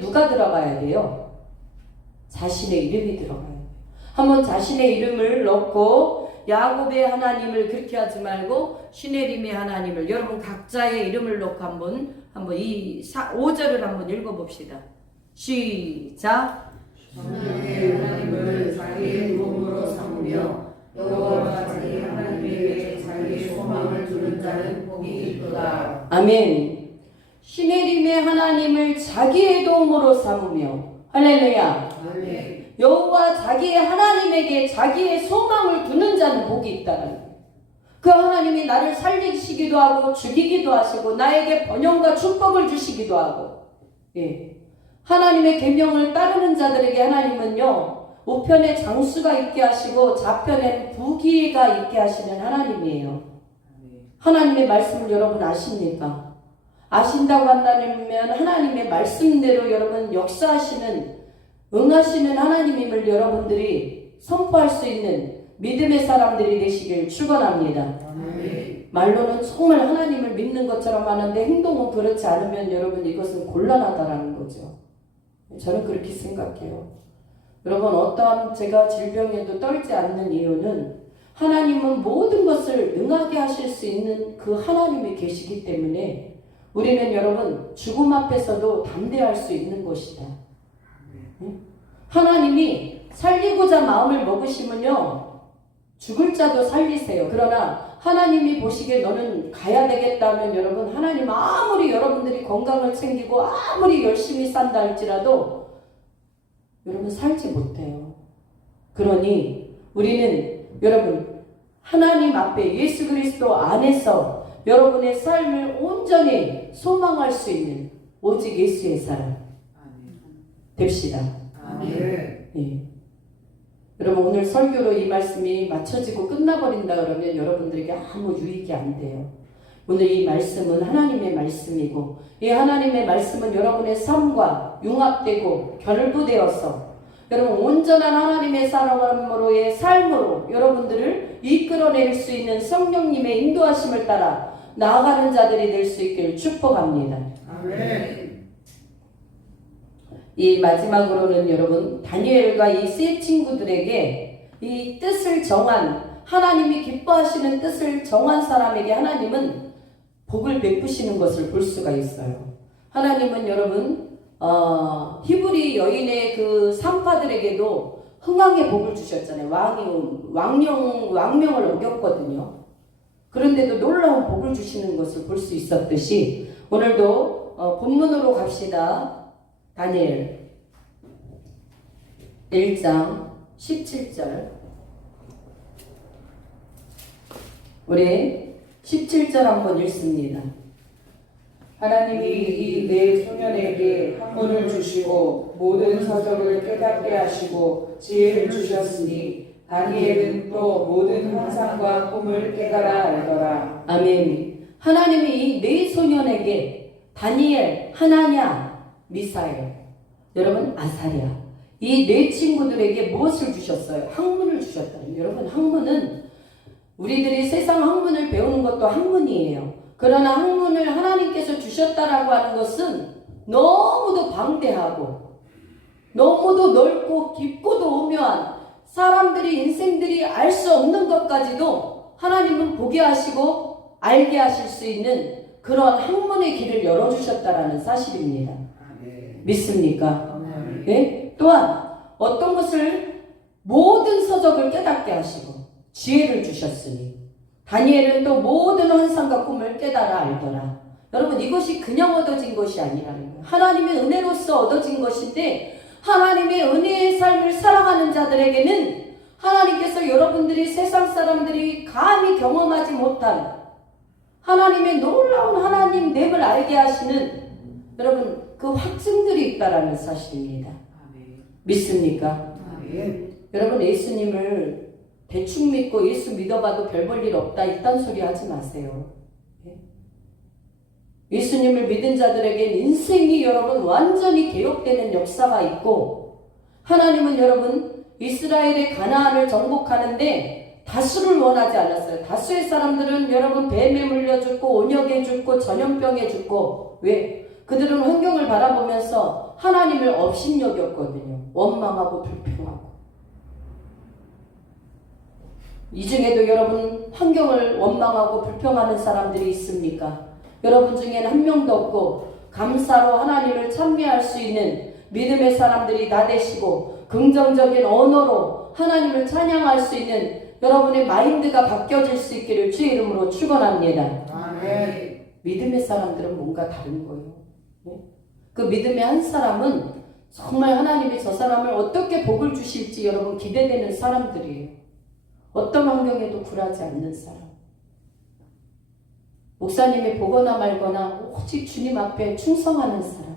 누가 들어가야 돼요? 자신의 이름이 들어가야 돼요. 한번 자신의 이름을 넣고 야곱의 하나님을 그렇게 하지 말고 시네림의 하나님을, 여러분 각자의 이름을 넣고 한번 이 5절을 한번 읽어봅시다. 시작. 성령의 하나님을 자기의 도움으로 삼으며 여호와가 자기 하나님에게 자기의 소망을 두는 자는 복이 있도다. 아멘. 시네림의 하나님을 자기의 도움으로 삼으며, 할렐루야. 아멘. 여호와 자기의 하나님에게 자기의 소망을 두는 자는 복이 있다는 거예요. 그 하나님이 나를 살리시기도 하고 죽이기도 하시고 나에게 번영과 축복을 주시기도 하고, 하나님의 계명을 따르는 자들에게 하나님은요 우편에 장수가 있게 하시고 좌편에 부귀가 있게 하시는 하나님이에요. 하나님의 말씀을 여러분 아십니까? 아신다고 한다면 하나님의 말씀대로 여러분 역사하시는, 응하시는 하나님임을 여러분들이 선포할 수 있는 믿음의 사람들이 되시길 축원합니다. 말로는 정말 하나님을 믿는 것처럼 하는데 행동은 그렇지 않으면 여러분 이것은 곤란하다라는 거죠. 저는 그렇게 생각해요. 여러분 어떠한 제가 질병에도 떨지 않는 이유는 하나님은 모든 것을 능하게 하실 수 있는 그 하나님이 계시기 때문에 우리는 여러분 죽음 앞에서도 담대할 수 있는 것이다. 하나님이 살리고자 마음을 먹으시면요 죽을 자도 살리세요. 그러나 하나님이 보시기에 너는 가야 되겠다면 여러분 하나님 아무리 여러분들이 건강을 챙기고 아무리 열심히 산다 할지라도 여러분 살지 못해요. 그러니 우리는 여러분 하나님 앞에 예수 그리스도 안에서 여러분의 삶을 온전히 소망할 수 있는 오직 예수의 사람 됩시다. 아멘. 예. 여러분 오늘 설교로 이 말씀이 맞춰지고 끝나버린다 그러면 여러분들에게 아무 유익이 안 돼요. 오늘 이 말씀은 하나님의 말씀이고 이 하나님의 말씀은 여러분의 삶과 융합되고 결부되어서 여러분 온전한 하나님의 사람으로의 삶으로 여러분들을 이끌어낼 수 있는 성령님의 인도하심을 따라 나아가는 자들이 될 수 있기를 축복합니다. 아멘. 이 마지막으로는 여러분 다니엘과 이 세 친구들에게 이 뜻을 정한, 하나님이 기뻐하시는 뜻을 정한 사람에게 하나님은 복을 베푸시는 것을 볼 수가 있어요. 하나님은 여러분 히브리 여인의 그 산파들에게도 흥왕의 복을 주셨잖아요. 왕명을 어겼거든요. 그런데도 놀라운 복을 주시는 것을 볼 수 있었듯이 오늘도 본문으로 갑시다. 다니엘 1장 17절, 우리 17절 한번 읽습니다. 하나님이 이 네 소년에게 학문을 주시고 모든 서적을 깨닫게 하시고 지혜를 주셨으니 다니엘은 또 모든 환상과 꿈을 깨달아 알더라. 아멘. 하나님이 이 네 소년에게 다니엘, 하나냐, 미사엘, 여러분 아사랴, 이 네 친구들에게 무엇을 주셨어요? 학문을 주셨다는. 여러분 학문은 우리들이 세상 학문을 배우는 것도 학문이에요. 그러나 학문을 하나님께서 주셨다라고 하는 것은 너무도 방대하고 너무도 넓고 깊고도 오묘한, 사람들이 인생들이 알 수 없는 것까지도 하나님은 보게 하시고 알게 하실 수 있는 그런 학문의 길을 열어주셨다라는 사실입니다. 믿습니까? 네? 또한 어떤 것을 모든 서적을 깨닫게 하시고 지혜를 주셨으니 다니엘은 또 모든 환상과 꿈을 깨달아 알더라. 여러분, 이것이 그냥 얻어진 것이 아니라는 거예요. 하나님의 은혜로서 얻어진 것인데, 하나님의 은혜의 삶을 살아가는 자들에게는 하나님께서 여러분들이 세상 사람들이 감히 경험하지 못한 하나님의 놀라운 하나님 됨을 알게 하시는 여러분 그 확증들이 있다라는 사실입니다. 믿습니까? 여러분, 예수님을 대충 믿고 예수 믿어봐도 별 볼 일 없다 이딴 소리 하지 마세요. 예수님을 믿은 자들에겐 인생이 여러분 완전히 개혁되는 역사가 있고, 하나님은 여러분 이스라엘의 가나안을 정복하는데 다수를 원하지 않았어요. 다수의 사람들은 여러분 뱀에 물려 죽고 온역에 죽고 전염병에 죽고, 왜? 그들은 환경을 바라보면서 하나님을 업신여겼거든요. 원망하고 불평하고. 이 중에도 여러분 환경을 원망하고 불평하는 사람들이 있습니까? 여러분 중에는 한 명도 없고 감사로 하나님을 찬미할 수 있는 믿음의 사람들이 다 되시고 긍정적인 언어로 하나님을 찬양할 수 있는 여러분의 마인드가 바뀌어질 수 있기를 주의 이름으로 축원합니다. 아멘. 믿음의 사람들은 뭔가 다른 거예요. 그 믿음의 한 사람은 정말 하나님이 저 사람을 어떻게 복을 주실지 여러분 기대되는 사람들이에요. 어떤 환경에도 굴하지 않는 사람. 목사님이 보거나 말거나 오직 주님 앞에 충성하는 사람.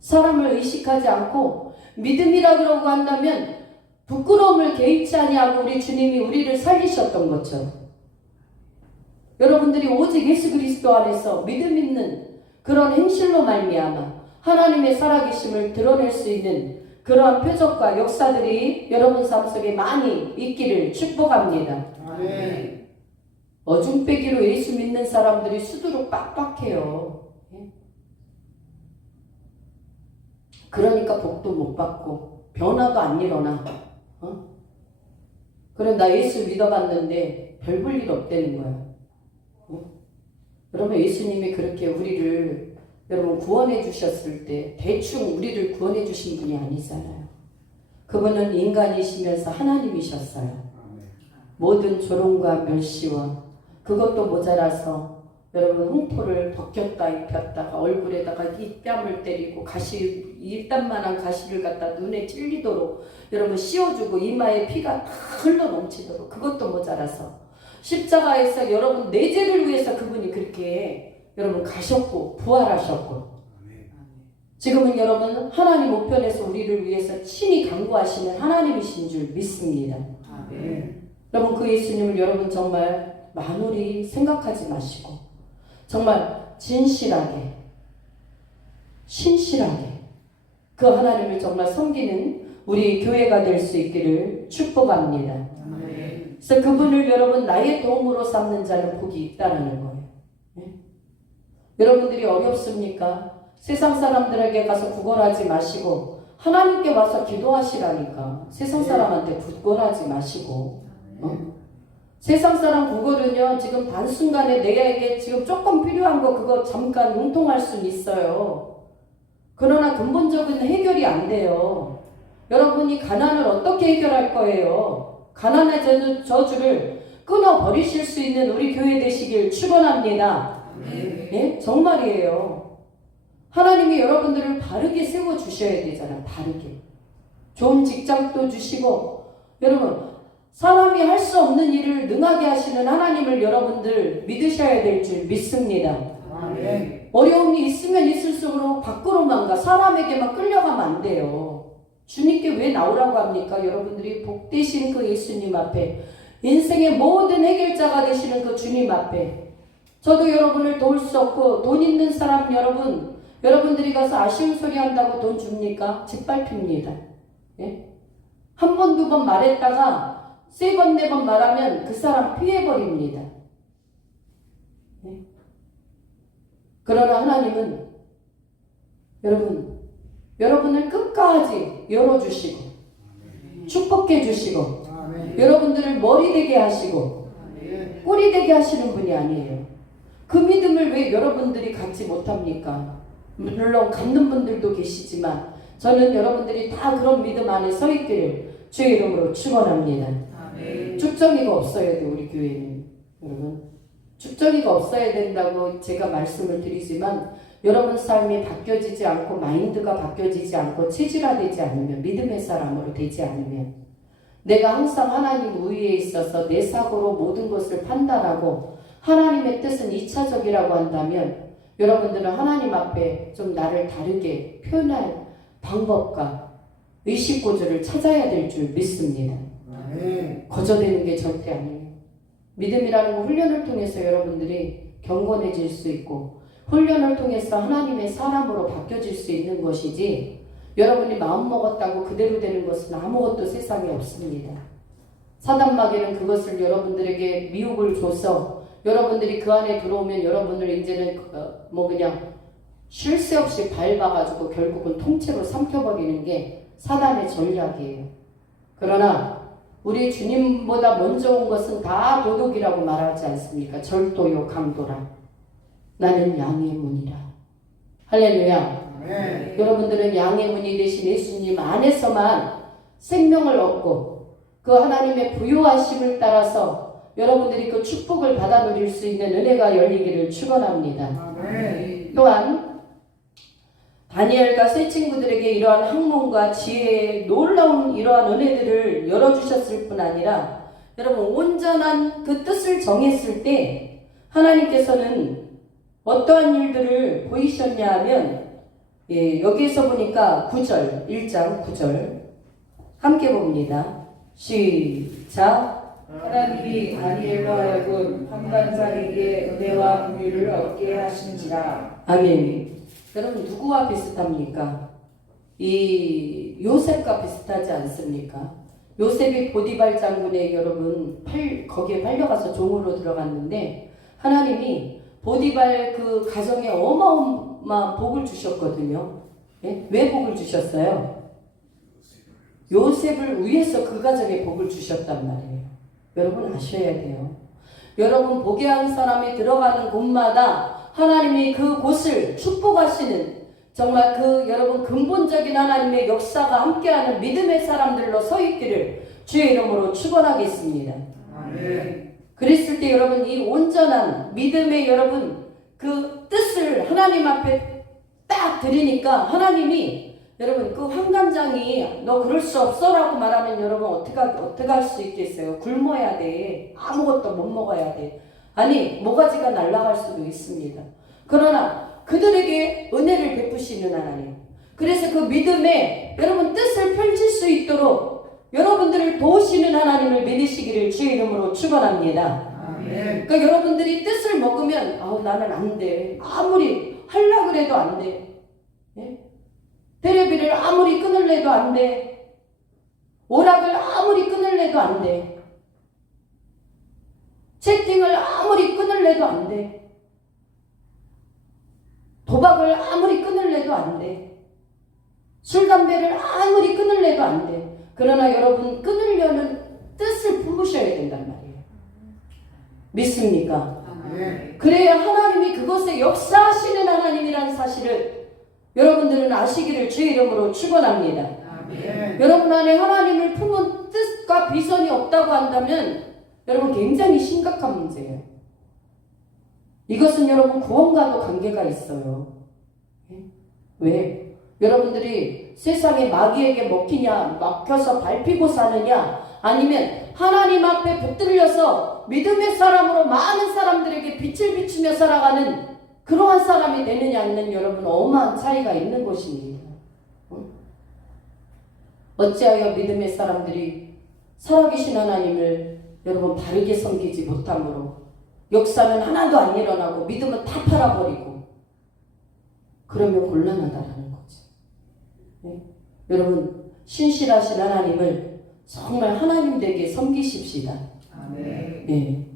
사람을 의식하지 않고 믿음이라 그러고 한다면 부끄러움을 개의치 아니하고 우리 주님이 우리를 살리셨던 것처럼 여러분들이 오직 예수 그리스도 안에서 믿음 있는 그런 행실로 말미암아 하나님의 살아계심을 드러낼 수 있는 그러한 표적과 역사들이 여러분 삶 속에 많이 있기를 축복합니다. 아멘. 어중빼기로 예수 믿는 사람들이 수두룩 빡빡해요. 그러니까 복도 못 받고 변화도 안 일어나. 그래, 나 예수 믿어봤는데 별 볼 일 없다는 거야. 여러분, 예수님이 그렇게 우리를 여러분 구원해 주셨을 때 대충 우리를 구원해 주신 분이 아니잖아요. 그분은 인간이시면서 하나님이셨어요. 모든 조롱과 멸시와 그것도 모자라서 여러분 흉포를 벗겼다 입혔다가 얼굴에다가 잇뺨을 때리고 가시 일단만한 가시를 갖다 눈에 찔리도록 여러분 씌워주고 이마에 피가 다 흘러 넘치도록 그것도 모자라서 십자가에서 여러분 내 죄를 위해서 그분이 그렇게 여러분 가셨고 부활하셨고 지금은 여러분 하나님 우편에서 우리를 위해서 친히 간구하시는 하나님이신 줄 믿습니다. 아멘. 여러분 그 예수님을 여러분 정말 만홀히 생각하지 마시고 정말 진실하게 신실하게 그 하나님을 정말 섬기는 우리 교회가 될 수 있기를 축복합니다. 아멘. 그래서 그분을 여러분 나의 도움으로 삼는 자는 복이 있다는 거예요. 네? 여러분들이 어렵습니까? 세상 사람들에게 가서 구걸하지 마시고 하나님께 와서 기도하시라니까. 세상 사람한테 구걸하지 마시고 세상 사람 구걸은요 지금 단순간에 내게 지금 조금 필요한 거 그거 잠깐 융통할 수는 있어요. 그러나 근본적인 해결이 안 돼요. 여러분이 가난을 어떻게 해결할 거예요? 가난의 저주를 끊어버리실 수 있는 우리 교회 되시길 축원합니다. 네? 정말이에요. 하나님이 여러분들을 바르게 세워주셔야 되잖아. 바르게. 좋은 직장도 주시고 여러분 사람이 할 수 없는 일을 능하게 하시는 하나님을 여러분들 믿으셔야 될 줄 믿습니다. 아멘. 어려움이 있으면 있을수록 밖으로만 가. 사람에게만 끌려가면 안 돼요. 주님께 왜 나오라고 합니까? 여러분들이 복되신 그 예수님 앞에 인생의 모든 해결자가 되시는 그 주님 앞에 저도 여러분을 도울 수 없고 돈 있는 사람 여러분들이 가서 아쉬운 소리 한다고 돈 줍니까? 짓밟힙니다. 예? 한 번, 두 번 말했다가 세 번, 네 번 말하면 그 사람 피해버립니다. 예? 그러나 하나님은 여러분을 끝까지 열어주시고 축복해 주시고 여러분들을 머리 되게 하시고 꼬리 되게 하시는 분이 아니에요. 그 믿음을 왜 여러분들이 갖지 못합니까? 물론 갖는 분들도 계시지만 저는 여러분들이 다 그런 믿음 안에 서 있기를 주의 이름으로 축원합니다. 아멘. 쭉정이가 없어야 돼 우리 교회는. 여러분 쭉정이가 없어야 된다고 제가 말씀을 드리지만 여러분 삶이 바뀌어지지 않고 마인드가 바뀌어지지 않고 체질화되지 않으면 믿음의 사람으로 되지 않으면 내가 항상 하나님 우위에 있어서 내 사고로 모든 것을 판단하고 하나님의 뜻은 2차적이라고 한다면 여러분들은 하나님 앞에 좀 나를 다르게 표현할 방법과 의식고조를 찾아야 될 줄 믿습니다. 아멘. 거저되는 게 절대 아니에요. 믿음이라는 거 훈련을 통해서 여러분들이 경건해질 수 있고 훈련을 통해서 하나님의 사람으로 바뀌어질 수 있는 것이지 여러분이 마음먹었다고 그대로 되는 것은 아무것도 세상에 없습니다. 사단마귀는 그것을 여러분들에게 미혹을 줘서 여러분들이 그 안에 들어오면 여러분을 이제는 그냥 쉴 새 없이 밟아가지고 결국은 통째로 삼켜버리는 게 사단의 전략이에요. 그러나 우리 주님보다 먼저 온 것은 다 도둑이라고 말하지 않습니까? 절도요 강도라. 나는 양의 문이라. 할렐루야. 아멘. 여러분들은 양의 문이 되신 예수님 안에서만 생명을 얻고 그 하나님의 부요하심을 따라서 여러분들이 그 축복을 받아 누릴 수 있는 은혜가 열리기를 축원합니다. 아멘. 또한 다니엘과 세 친구들에게 이러한 학문과 지혜의 놀라운 이러한 은혜들을 열어주셨을 뿐 아니라 여러분 온전한 그 뜻을 정했을 때 하나님께서는 어떠한 일들을 보이셨냐 하면 여기에서 보니까 9절 1장 9절 함께 봅니다. 시작. 하나님이 다니엘로 하여금 판관장에게 은혜와 긍휼을 얻게 하신지라. 아멘. 여러분 누구와 비슷합니까? 이 요셉과 비슷하지 않습니까? 요셉이 보디발 장군의 여러분 거기에 팔려가서 종으로 들어갔는데 하나님이 보디발 그 가정에 어마어마한 복을 주셨거든요. 예? 왜 복을 주셨어요? 요셉을 위해서 그 가정에 복을 주셨단 말이에요. 여러분 아셔야 돼요. 여러분 복의 한 사람이 들어가는 곳마다 하나님이 그 곳을 축복하시는 정말 그 여러분 근본적인 하나님의 역사가 함께하는 믿음의 사람들로 서 있기를 주의 이름으로 축원하겠습니다. 아멘. 그랬을 때 여러분 이 온전한 믿음의 여러분 그 뜻을 하나님 앞에 딱 드리니까 하나님이 여러분 그 환관장이 너 그럴 수 없어 라고 말하면 여러분 어떻게 할 수 있겠어요? 굶어야 돼. 아무것도 못 먹어야 돼. 아니 모가지가 날아갈 수도 있습니다. 그러나 그들에게 은혜를 베푸시는 하나님, 그래서 그 믿음에 여러분 뜻을 펼칠 수 있도록 여러분들을 도우시는 하나님을 믿으시기를 주의 이름으로 축원합니다. 아멘. 그러니까 여러분들이 뜻을 먹으면 나는 안 돼. 아무리 하려고 그래도 안 돼. 예? 테레비를 아무리 끊을래도 안 돼. 오락을 아무리 끊을래도 안 돼. 채팅을 아무리 끊을래도 안 돼. 도박을 아무리 끊을래도 안 돼. 술, 담배를 아무리 끊을래도 안 돼. 그러나 여러분 끊으려는 뜻을 품으셔야 된단 말이에요. 믿습니까? 아멘. 그래야 하나님이 그것에 역사하시는 하나님이라는 사실을 여러분들은 아시기를 주의 이름으로 축원합니다. 아멘. 여러분 안에 하나님을 품은 뜻과 비전이 없다고 한다면 여러분 굉장히 심각한 문제예요. 이것은 여러분 구원과도 관계가 있어요. 왜? 여러분들이 세상에 마귀에게 먹혀서 밟히고 사느냐 아니면 하나님 앞에 붙들려서 믿음의 사람으로 많은 사람들에게 빛을 비추며 살아가는 그러한 사람이 되느냐는 여러분 어마한 차이가 있는 것입니다. 어찌하여 믿음의 사람들이 살아계신 하나님을 여러분 바르게 섬기지 못함으로 역사는 하나도 안 일어나고 믿음은 다 팔아버리고 그러면 곤란하다라는 거죠. 네? 여러분 신실하신 하나님을 정말 하나님 되게 섬기십시다. 아멘. 네.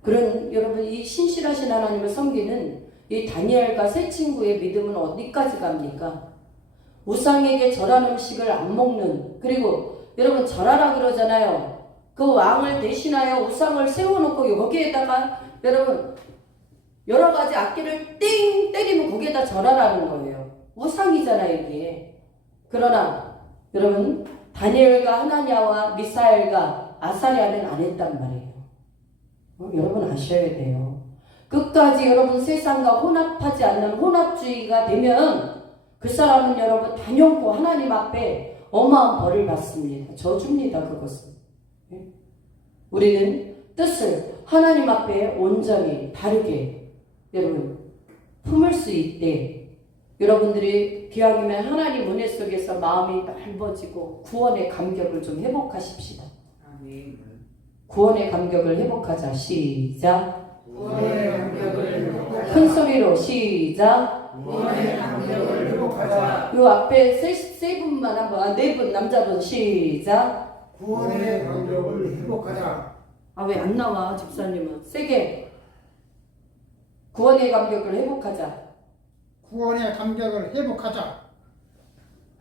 그런 여러분 이 신실하신 하나님을 섬기는 이 다니엘과 세 친구의 믿음은 어디까지 갑니까? 우상에게 절한 음식을 안 먹는, 그리고 여러분 절하라 그러잖아요. 그 왕을 대신하여 우상을 세워놓고 여기에다가 여러분 여러 가지 악기를 띵 때리면 거기에다 절하라는 거예요. 우상이잖아요 이게. 그러나 여러분 다니엘과 하나냐와 미사엘과 아사랴는 안 했단 말이에요. 여러분 아셔야 돼요. 끝까지 여러분 세상과 혼합하지 않는 혼합주의가 되면 그 사람은 여러분 단연코 하나님 앞에 어마한 벌을 받습니다. 저주입니다. 그것은. 우리는 뜻을 하나님 앞에 온전히 바르게 여러분 품을 수 있대. 여러분들이 기왕이면 하나님 은혜 속에서 마음이 넓어지고 구원의 감격을 좀 회복하십시다. 구원의 감격을 회복하자. 시작. 구원의 감격을 회복하자. 큰 소리로 시작. 구원의 감격을 회복하자. 요 앞에 세 분만 한번, 네 분 남자분 시작. 구원의 감격을 회복하자. 아, 왜 안 나와 집사님은? 세게. 구원의 감격을 회복하자. 구원의 감격을 회복하자.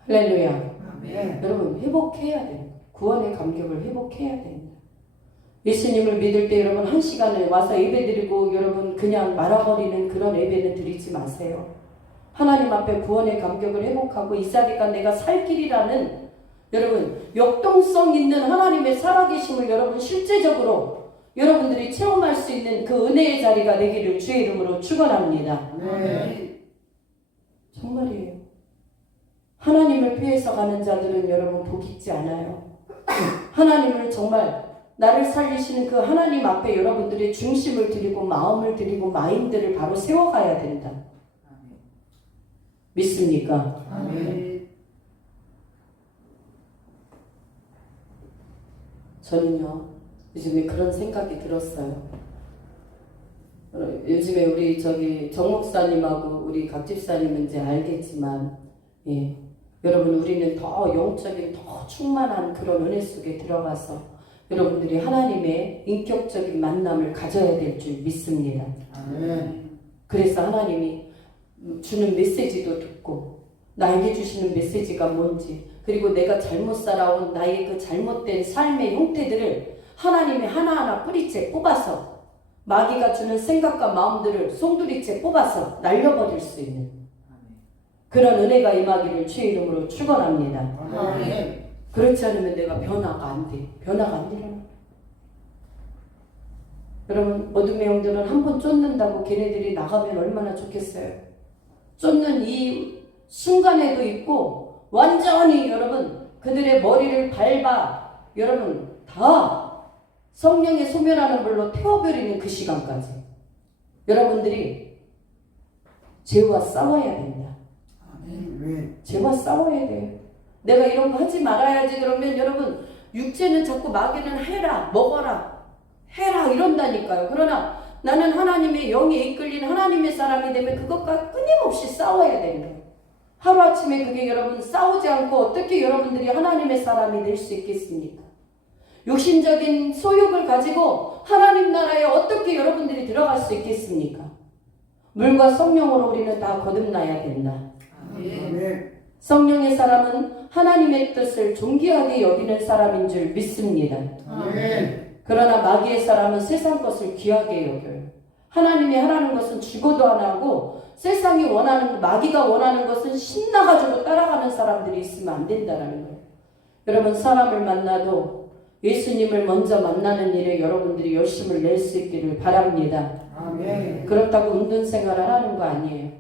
할렐루야. 아멘. 여러분 회복해야 돼요. 구원의 감격을 회복해야 됩니다. 예수님을 믿을 때 여러분 한 시간에 와서 예배드리고 여러분 그냥 말아버리는 그런 예배는 드리지 마세요. 하나님 앞에 구원의 감격을 회복하고 이 자리가 내가 살 길이라는 여러분 역동성 있는 하나님의 살아계심을 여러분 실제적으로 여러분들이 체험할 수 있는 그 은혜의 자리가 되기를 주의 이름으로 축원합니다. 아멘. 정말이에요. 하나님을 피해서 가는 자들은 여러분 복 있지 않아요. 하나님을 정말 나를 살리시는 그 하나님 앞에 여러분들의 중심을 드리고 마음을 드리고 마인드를 바로 세워가야 된다. 믿습니까? 아멘. 저는요 요즘에 그런 생각이 들었어요. 요즘에 우리 정 목사님하고 우리 각 집사님은 이제 알겠지만 여러분 우리는 더 영적인 더 충만한 그런 은혜 속에 들어가서 여러분들이 하나님의 인격적인 만남을 가져야 될 줄 믿습니다. 아멘. 그래서 하나님이 주는 메시지도 듣고 나에게 주시는 메시지가 뭔지 그리고 내가 잘못 살아온 나의 그 잘못된 삶의 형태들을 하나님이 하나하나 뿌리째 뽑아서 마귀가 주는 생각과 마음들을 송두리째 뽑아서 날려버릴 수 있는 그런 은혜가 임하기를 주의 이름으로 축원합니다. 아멘. 그렇지 않으면 내가 변화가 안 돼. 변화가 안 되려나? 여러분 어둠의 영들은 한 번 쫓는다고 걔네들이 나가면 얼마나 좋겠어요. 쫓는 이 순간에도 있고 완전히 여러분 그들의 머리를 밟아 여러분 다 성령의 소멸하는 불로 태워버리는 그 시간까지 여러분들이 죄와 싸워야 된다. 아멘. 죄와 싸워야 돼요. 내가 이런 거 하지 말아야지 그러면 여러분 육체는 자꾸 마귀는 해라 먹어라 해라 이런다니까요. 그러나 나는 하나님의 영에 이끌린 하나님의 사람이 되면 그것과 끊임없이 싸워야 된다. 하루아침에 그게 여러분 싸우지 않고 어떻게 여러분들이 하나님의 사람이 될 수 있겠습니까? 육신적인 소욕을 가지고 하나님 나라에 어떻게 여러분들이 들어갈 수 있겠습니까? 물과 성령으로 우리는 다 거듭나야 된다. 아멘. 성령의 사람은 하나님의 뜻을 존귀하게 여기는 사람인 줄 믿습니다. 아멘. 그러나 마귀의 사람은 세상 것을 귀하게 여겨요. 하나님이 하라는 것은 죽어도 안 하고 세상이 원하는 마귀가 원하는 것은 신나가지고 따라가는 사람들이 있으면 안 된다는 거예요. 여러분 사람을 만나도 예수님을 먼저 만나는 일에 여러분들이 열심을 낼 수 있기를 바랍니다. 아멘. 그렇다고 운동생활을 하는 거 아니에요.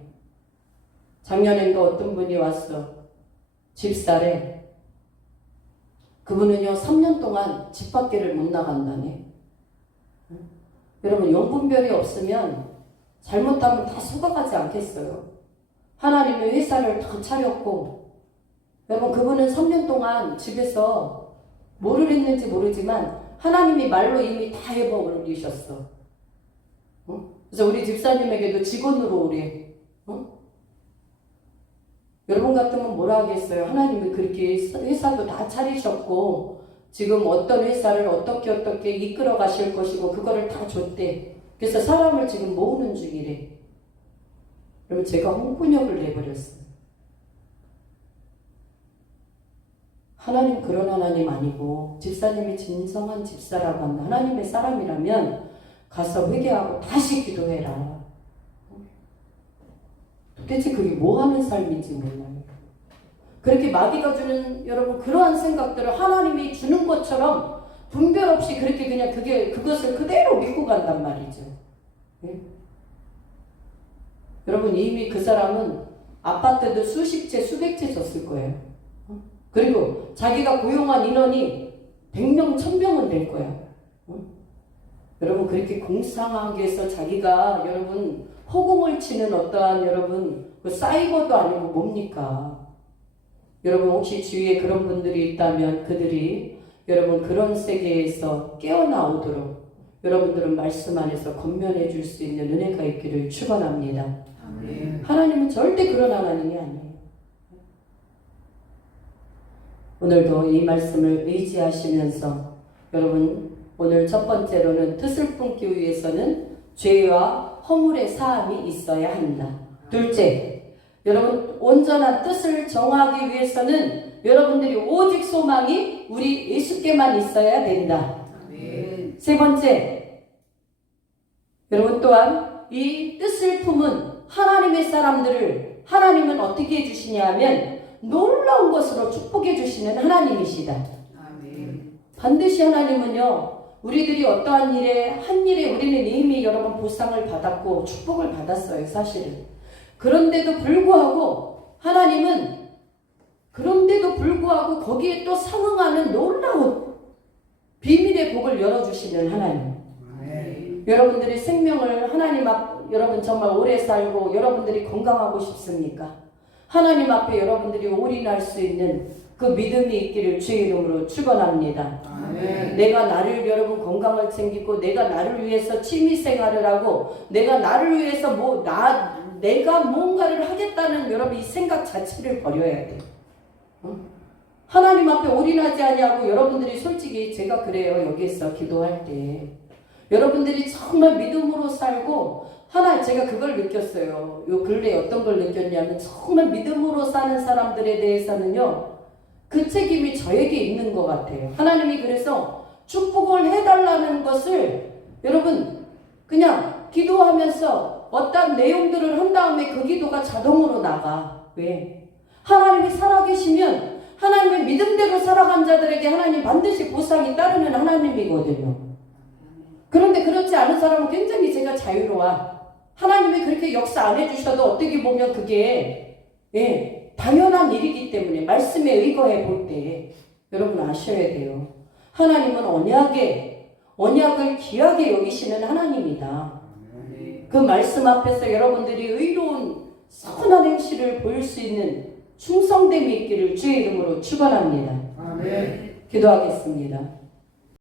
작년엔가 어떤 분이 왔어. 집사래. 그분은요 3년 동안 집 밖에를 못 나간다네. 여러분 용분별이 없으면 잘못하면 다 속아가지 않겠어요. 하나님의 회사를 다 차렸고 여러분 그분은 3년 동안 집에서 뭐를 했는지 모르지만 하나님이 말로 이미 다 해버리셨어. 그래서 우리 집사님에게도 직원으로 오래. 여러분 같으면 뭐라 하겠어요? 하나님이 그렇게 회사도 다 차리셨고 지금 어떤 회사를 어떻게 이끌어 가실 것이고 그거를 다 줬대. 그래서 사람을 지금 모으는 중이래. 그러면 제가 홍군역을 내버렸어요. 하나님 그런 하나님 아니고 집사님이 진정한 집사라고 한다. 하나님의 사람이라면 가서 회개하고 다시 기도해라. 도대체 그게 뭐 하는 삶인지 몰라요. 그렇게 마귀가 주는 여러분 그러한 생각들을 하나님이 주는 것처럼 분별 없이 그렇게 그냥 그것을 그대로 믿고 간단 말이죠. 예? 여러분 이미 그 사람은 아파트도 수십 채 수백 채 줬을 거예요. 그리고 자기가 고용한 인원이 100명 1000명은 될 거야. 여러분 그렇게 공상하게 해서 자기가 여러분 허공을 치는 어떠한 여러분 그 사이버도 아니고 뭡니까? 여러분 혹시 주위에 그런 분들이 있다면 그들이 여러분 그런 세계에서 깨어나오도록 여러분들은 말씀 안에서 건면해 줄 수 있는 은혜가 있기를 축원합니다. 아멘. 하나님은 절대 그런 하나님이 아니에요. 오늘도 이 말씀을 의지하시면서 여러분 오늘 첫 번째로는 뜻을 품기 위해서는 죄와 허물의 사함이 있어야 한다. 둘째, 여러분 온전한 뜻을 정하기 위해서는 여러분들이 오직 소망이 우리 예수께만 있어야 된다. 아멘. 세 번째, 여러분 또한 이 뜻을 품은 하나님의 사람들을 하나님은 어떻게 해주시냐 하면 놀라운 것으로 축복해 주시는 하나님이시다. 아멘. 반드시 하나님은요 우리들이 어떠한 일에 한 일에 우리는 이미 여러분 보상을 받았고 축복을 받았어요 사실은. 그런데도 불구하고 하나님은 거기에 또 상응하는 놀라운 비밀의 복을 열어주시는 하나님. 아멘. 여러분들이 생명을 하나님 앞 여러분 정말 오래 살고 여러분들이 건강하고 싶습니까? 하나님 앞에 여러분들이 올인할 수 있는 그 믿음이 있기를 주의 이름으로 축원합니다. 아멘. 내가 나를 여러분 건강을 챙기고 내가 나를 위해서 취미 생활을 하고 내가 나를 위해서 내가 뭔가를 하겠다는 여러분 이 생각 자체를 버려야 돼요. 하나님 앞에 올인하지 아니하고 여러분들이 솔직히 제가 그래요. 여기에서 기도할 때 여러분들이 정말 믿음으로 살고 제가 그걸 느꼈어요. 요 근래에 어떤 걸 느꼈냐면 정말 믿음으로 사는 사람들에 대해서는요 그 책임이 저에게 있는 것 같아요. 하나님이 그래서 축복을 해달라는 것을 여러분 그냥 기도하면서 어떤 내용들을 한 다음에 그 기도가 자동으로 나가. 왜? 하나님이 살아계시면 하나님의 믿음대로 살아간 자들에게 하나님 반드시 보상이 따르는 하나님이거든요. 그런데 그렇지 않은 사람은 굉장히 제가 자유로워. 하나님이 그렇게 역사 안 해주셔도 어떻게 보면 그게 당연한 일이기 때문에 말씀에 의거해 볼 때 여러분 아셔야 돼요. 하나님은 언약을 귀하게 여기시는 하나님이다. 그 말씀 앞에서 여러분들이 의로운 선한 행실을 보일 수 있는 충성됨이 있기를 주의 이름으로 축원합니다. 아멘. 기도하겠습니다.